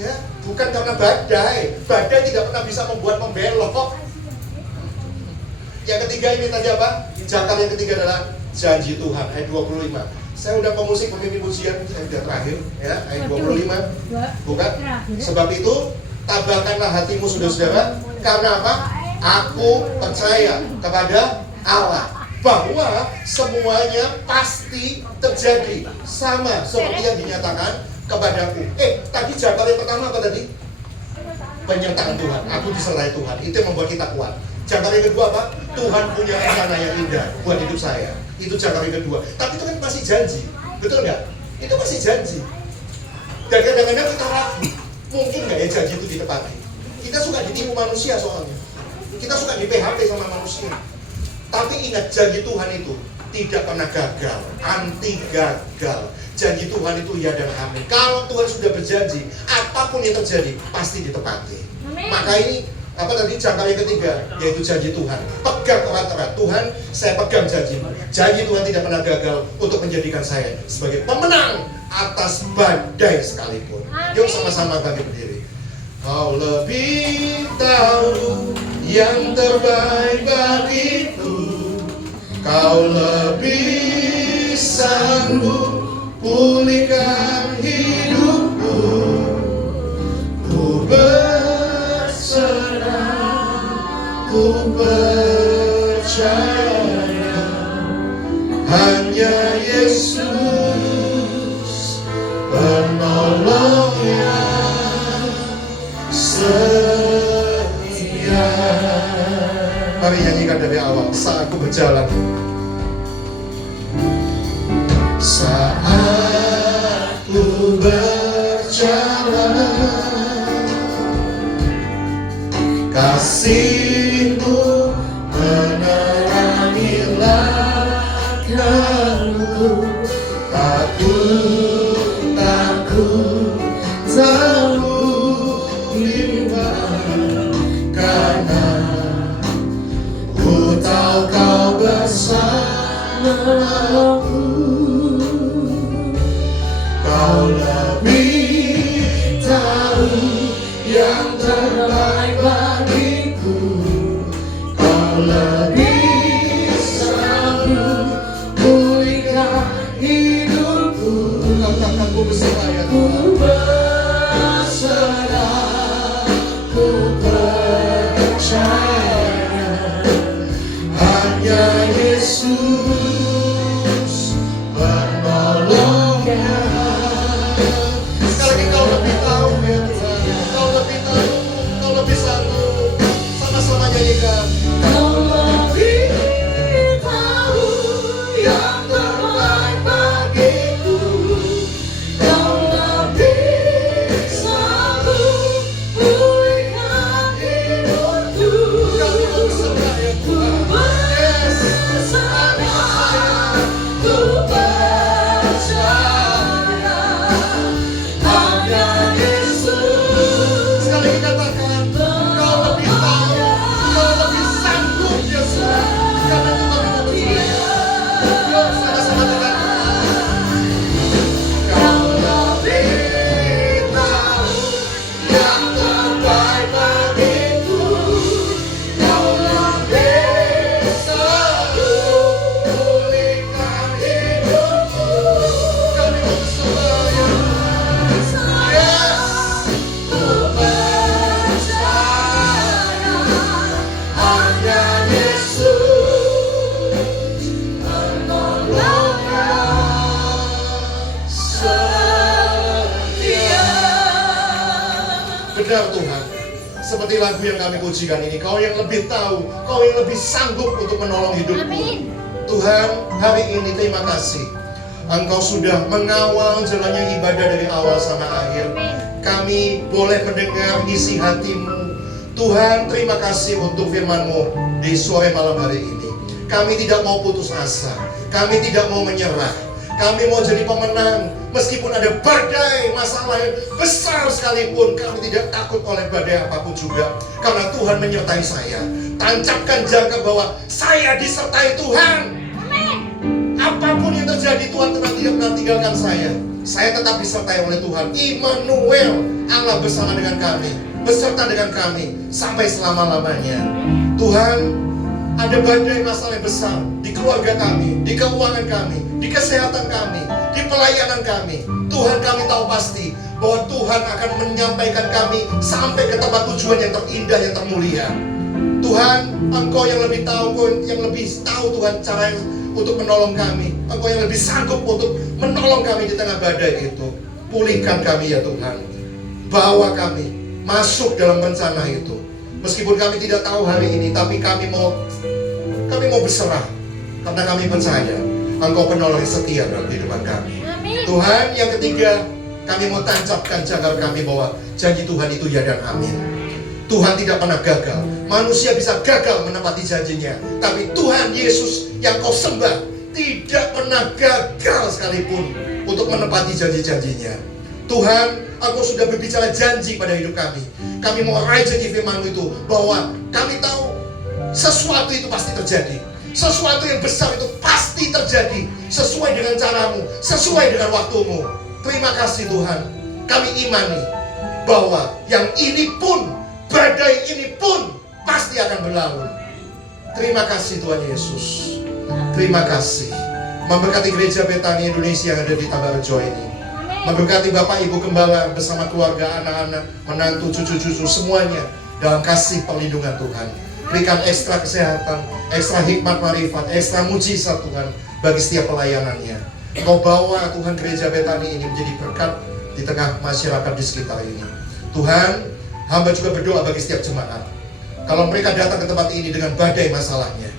Ya, bukan karena badai. Badai tidak pernah bisa membuat membelok. Yang ketiga ini tadi apa? Jangkar yang ketiga adalah janji Tuhan, ayat 25. Saya udah pemusik pemimpin pujian, saya udah terakhir ya, ayat 25. Bukan? Sebab itu tabahkanlah hatimu saudara-saudara, karena apa? Aku percaya kepada Allah bahwa semuanya pasti terjadi sama seperti yang dinyatakan kepadaku. Tadi jangkar yang pertama apa tadi? Penyertaan Tuhan, aku disertai Tuhan. Itu yang membuat kita kuat. Jangkar yang kedua apa? Tuhan punya rencana yang indah buat hidup saya. Itu jangkar yang kedua. Tapi itu kan masih janji, betul nggak? Itu masih janji. Dan kadang-kadang kita ragu, mungkin nggak ya janji itu ditepati? Kita suka ditipu manusia soalnya. Kita suka di PHP sama manusia. Tapi ingat, janji Tuhan itu tidak pernah gagal, anti gagal. Janji Tuhan itu ya dan amin. Kalau Tuhan sudah berjanji, apapun yang terjadi pasti ditepati. Maka ini apa tadi jangkar yang ketiga, yaitu janji Tuhan. Pegang erat-erat, Tuhan, saya pegang janji-Mu. Janji Tuhan tidak pernah gagal untuk menjadikan saya sebagai pemenang atas badai sekalipun. Yuk sama-sama bangkit berdiri. Kau lebih tahu yang terbaik bagiku. Kau lebih sanggup pulihkan hidupku. Ku berserah, ku percaya hanya Yesus penolong yang setia. Mari nyanyikan dari awal. Saat ku berjalan, saat ku berjalan, kasih-Mu menerangi langkahku. Takut selalu limbah, karena ku tahu Kau bersamaku. Kau lebih tahu yang terbaik bagiku. Kau lebih sanggup pulihkan hidupku. Kau takkan ku berserah ya Tuhan. Ku berserah, ku percaya hanya Yesus penolongnya. Sekali lagi, Kau lebih tahu ya Tuhan. Kau lebih tahu, Kau lebih sanggup. Sama-sama nyanyikan. Kau lebih tahu yang terbaik bagiku. Kau lebih sanggup pulihkan hidupku. Kami berserah ya Tuhan. Yes, ku percaya hanya Yesus. Sekali lagi katakan, Kau lebih tahu, Kau lebih sanggup Yesus. Karena itu kami mau percaya. Yuk sama-sama katakan. Kau lebih tahu yang terbaik bagiku. Kau lebih sanggup pulihkan hidupku. Kami berserah ya Tuhan. Yes, ku percaya hanya Yesus penolong yang setia. Benar Tuhan, seperti lagu yang kami pujikan ini, Kau yang lebih tahu, Kau yang lebih sanggup untuk menolong hidupku. Amin. Tuhan, hari ini terima kasih. Engkau sudah mengawal jalannya ibadah dari awal sampai akhir. Kami boleh mendengar isi hatimu. Tuhan, terima kasih untuk firman-Mu di sore malam hari ini. Kami tidak mau putus asa. Kami tidak mau menyerah. Kami mau jadi pemenang. Meskipun ada badai, masalah yang besar sekalipun, kami tidak takut oleh badai apapun juga. Karena Tuhan menyertai saya. Tancapkan jangka bahwa saya disertai Tuhan. Apapun yang terjadi, Tuhan tidak pernah tinggalkan saya. Saya tetap disertai oleh Tuhan. Immanuel, Allah bersama dengan kami, beserta dengan kami sampai selama-lamanya. Tuhan, ada badai masalah yang besar di keluarga kami, di keuangan kami, di kesehatan kami, di pelayanan kami. Tuhan, kami tahu pasti bahwa Tuhan akan menyampaikan kami sampai ke tempat tujuan yang terindah, yang termulia. Tuhan, Engkau yang lebih tahu, Tuhan cara untuk menolong kami. Engkau yang lebih sanggup untuk menolong kami di tengah badai itu. Pulihkan kami ya Tuhan. Bawa kami masuk dalam rencana itu. Meskipun kami tidak tahu hari ini, tapi kami mau berserah. Karena kami percaya Engkau penolong yang setia dalam kehidupan kami. Tuhan, yang ketiga, kami mau tancapkan jangkar kami bahwa janji Tuhan itu ya dan amin. Tuhan tidak pernah gagal. Manusia bisa gagal menepati janjinya, tapi Tuhan Yesus yang kau sembah tidak pernah gagal sekalipun untuk menepati janji-janjinya. Tuhan, Engkau sudah berbicara janji pada hidup kami. Kami mau raih janji firman-Mu itu, bahwa kami tahu sesuatu itu pasti terjadi. Sesuatu yang besar itu pasti terjadi sesuai dengan cara-Mu, sesuai dengan waktu-Mu. Terima kasih Tuhan. Kami imani bahwa yang ini pun, badai ini pun pasti akan berlalu. Terima kasih Tuhan Yesus. Terima kasih. Memberkati gereja Betani Indonesia yang ada di Tambarrejo ini. Memberkati Bapak Ibu Gembala bersama keluarga, anak-anak, menantu, cucu-cucu semuanya dalam kasih perlindungan Tuhan. Berikan ekstra kesehatan, ekstra hikmat marifat, ekstra mujizat Tuhan bagi setiap pelayanannya. Engkau bawa Tuhan gereja Betani ini menjadi berkat di tengah masyarakat di sekitar ini. Tuhan, hamba juga berdoa bagi setiap jemaat. Kalau mereka datang ke tempat ini dengan badai masalahnya,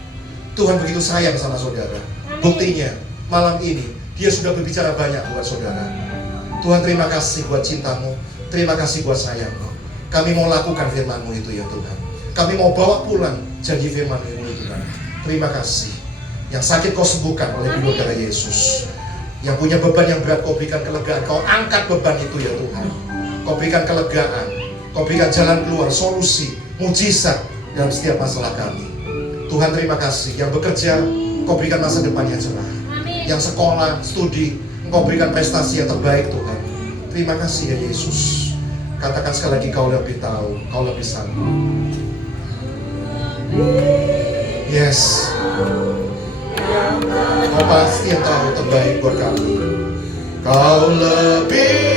Tuhan begitu sayang sama saudara. Buktinya, malam ini Dia sudah berbicara banyak buat saudara. Tuhan, terima kasih buat cinta-Mu, terima kasih buat sayang-Mu. Kami mau lakukan firman-Mu itu ya Tuhan. Kami mau bawa pulang janji firman-Mu itu Tuhan. Terima kasih. Yang sakit Kau sembuhkan oleh bingung darah Yesus. Yang punya beban yang berat Kau berikan kelegaan. Kau angkat beban itu ya Tuhan. Kau berikan kelegaan. Kau berikan jalan keluar, solusi, mujizat dalam setiap masalah kami. Tuhan, terima kasih. Yang bekerja, Kau berikan masa depan yang cerah. Yang sekolah, studi, Engkau berikan prestasi yang terbaik Tuhan. Terima kasih ya Yesus. Katakan sekali lagi, Kau lebih tahu, Kau lebih sanggup. Yes. Kau pasti yang tahu terbaik buat kami. Kau lebih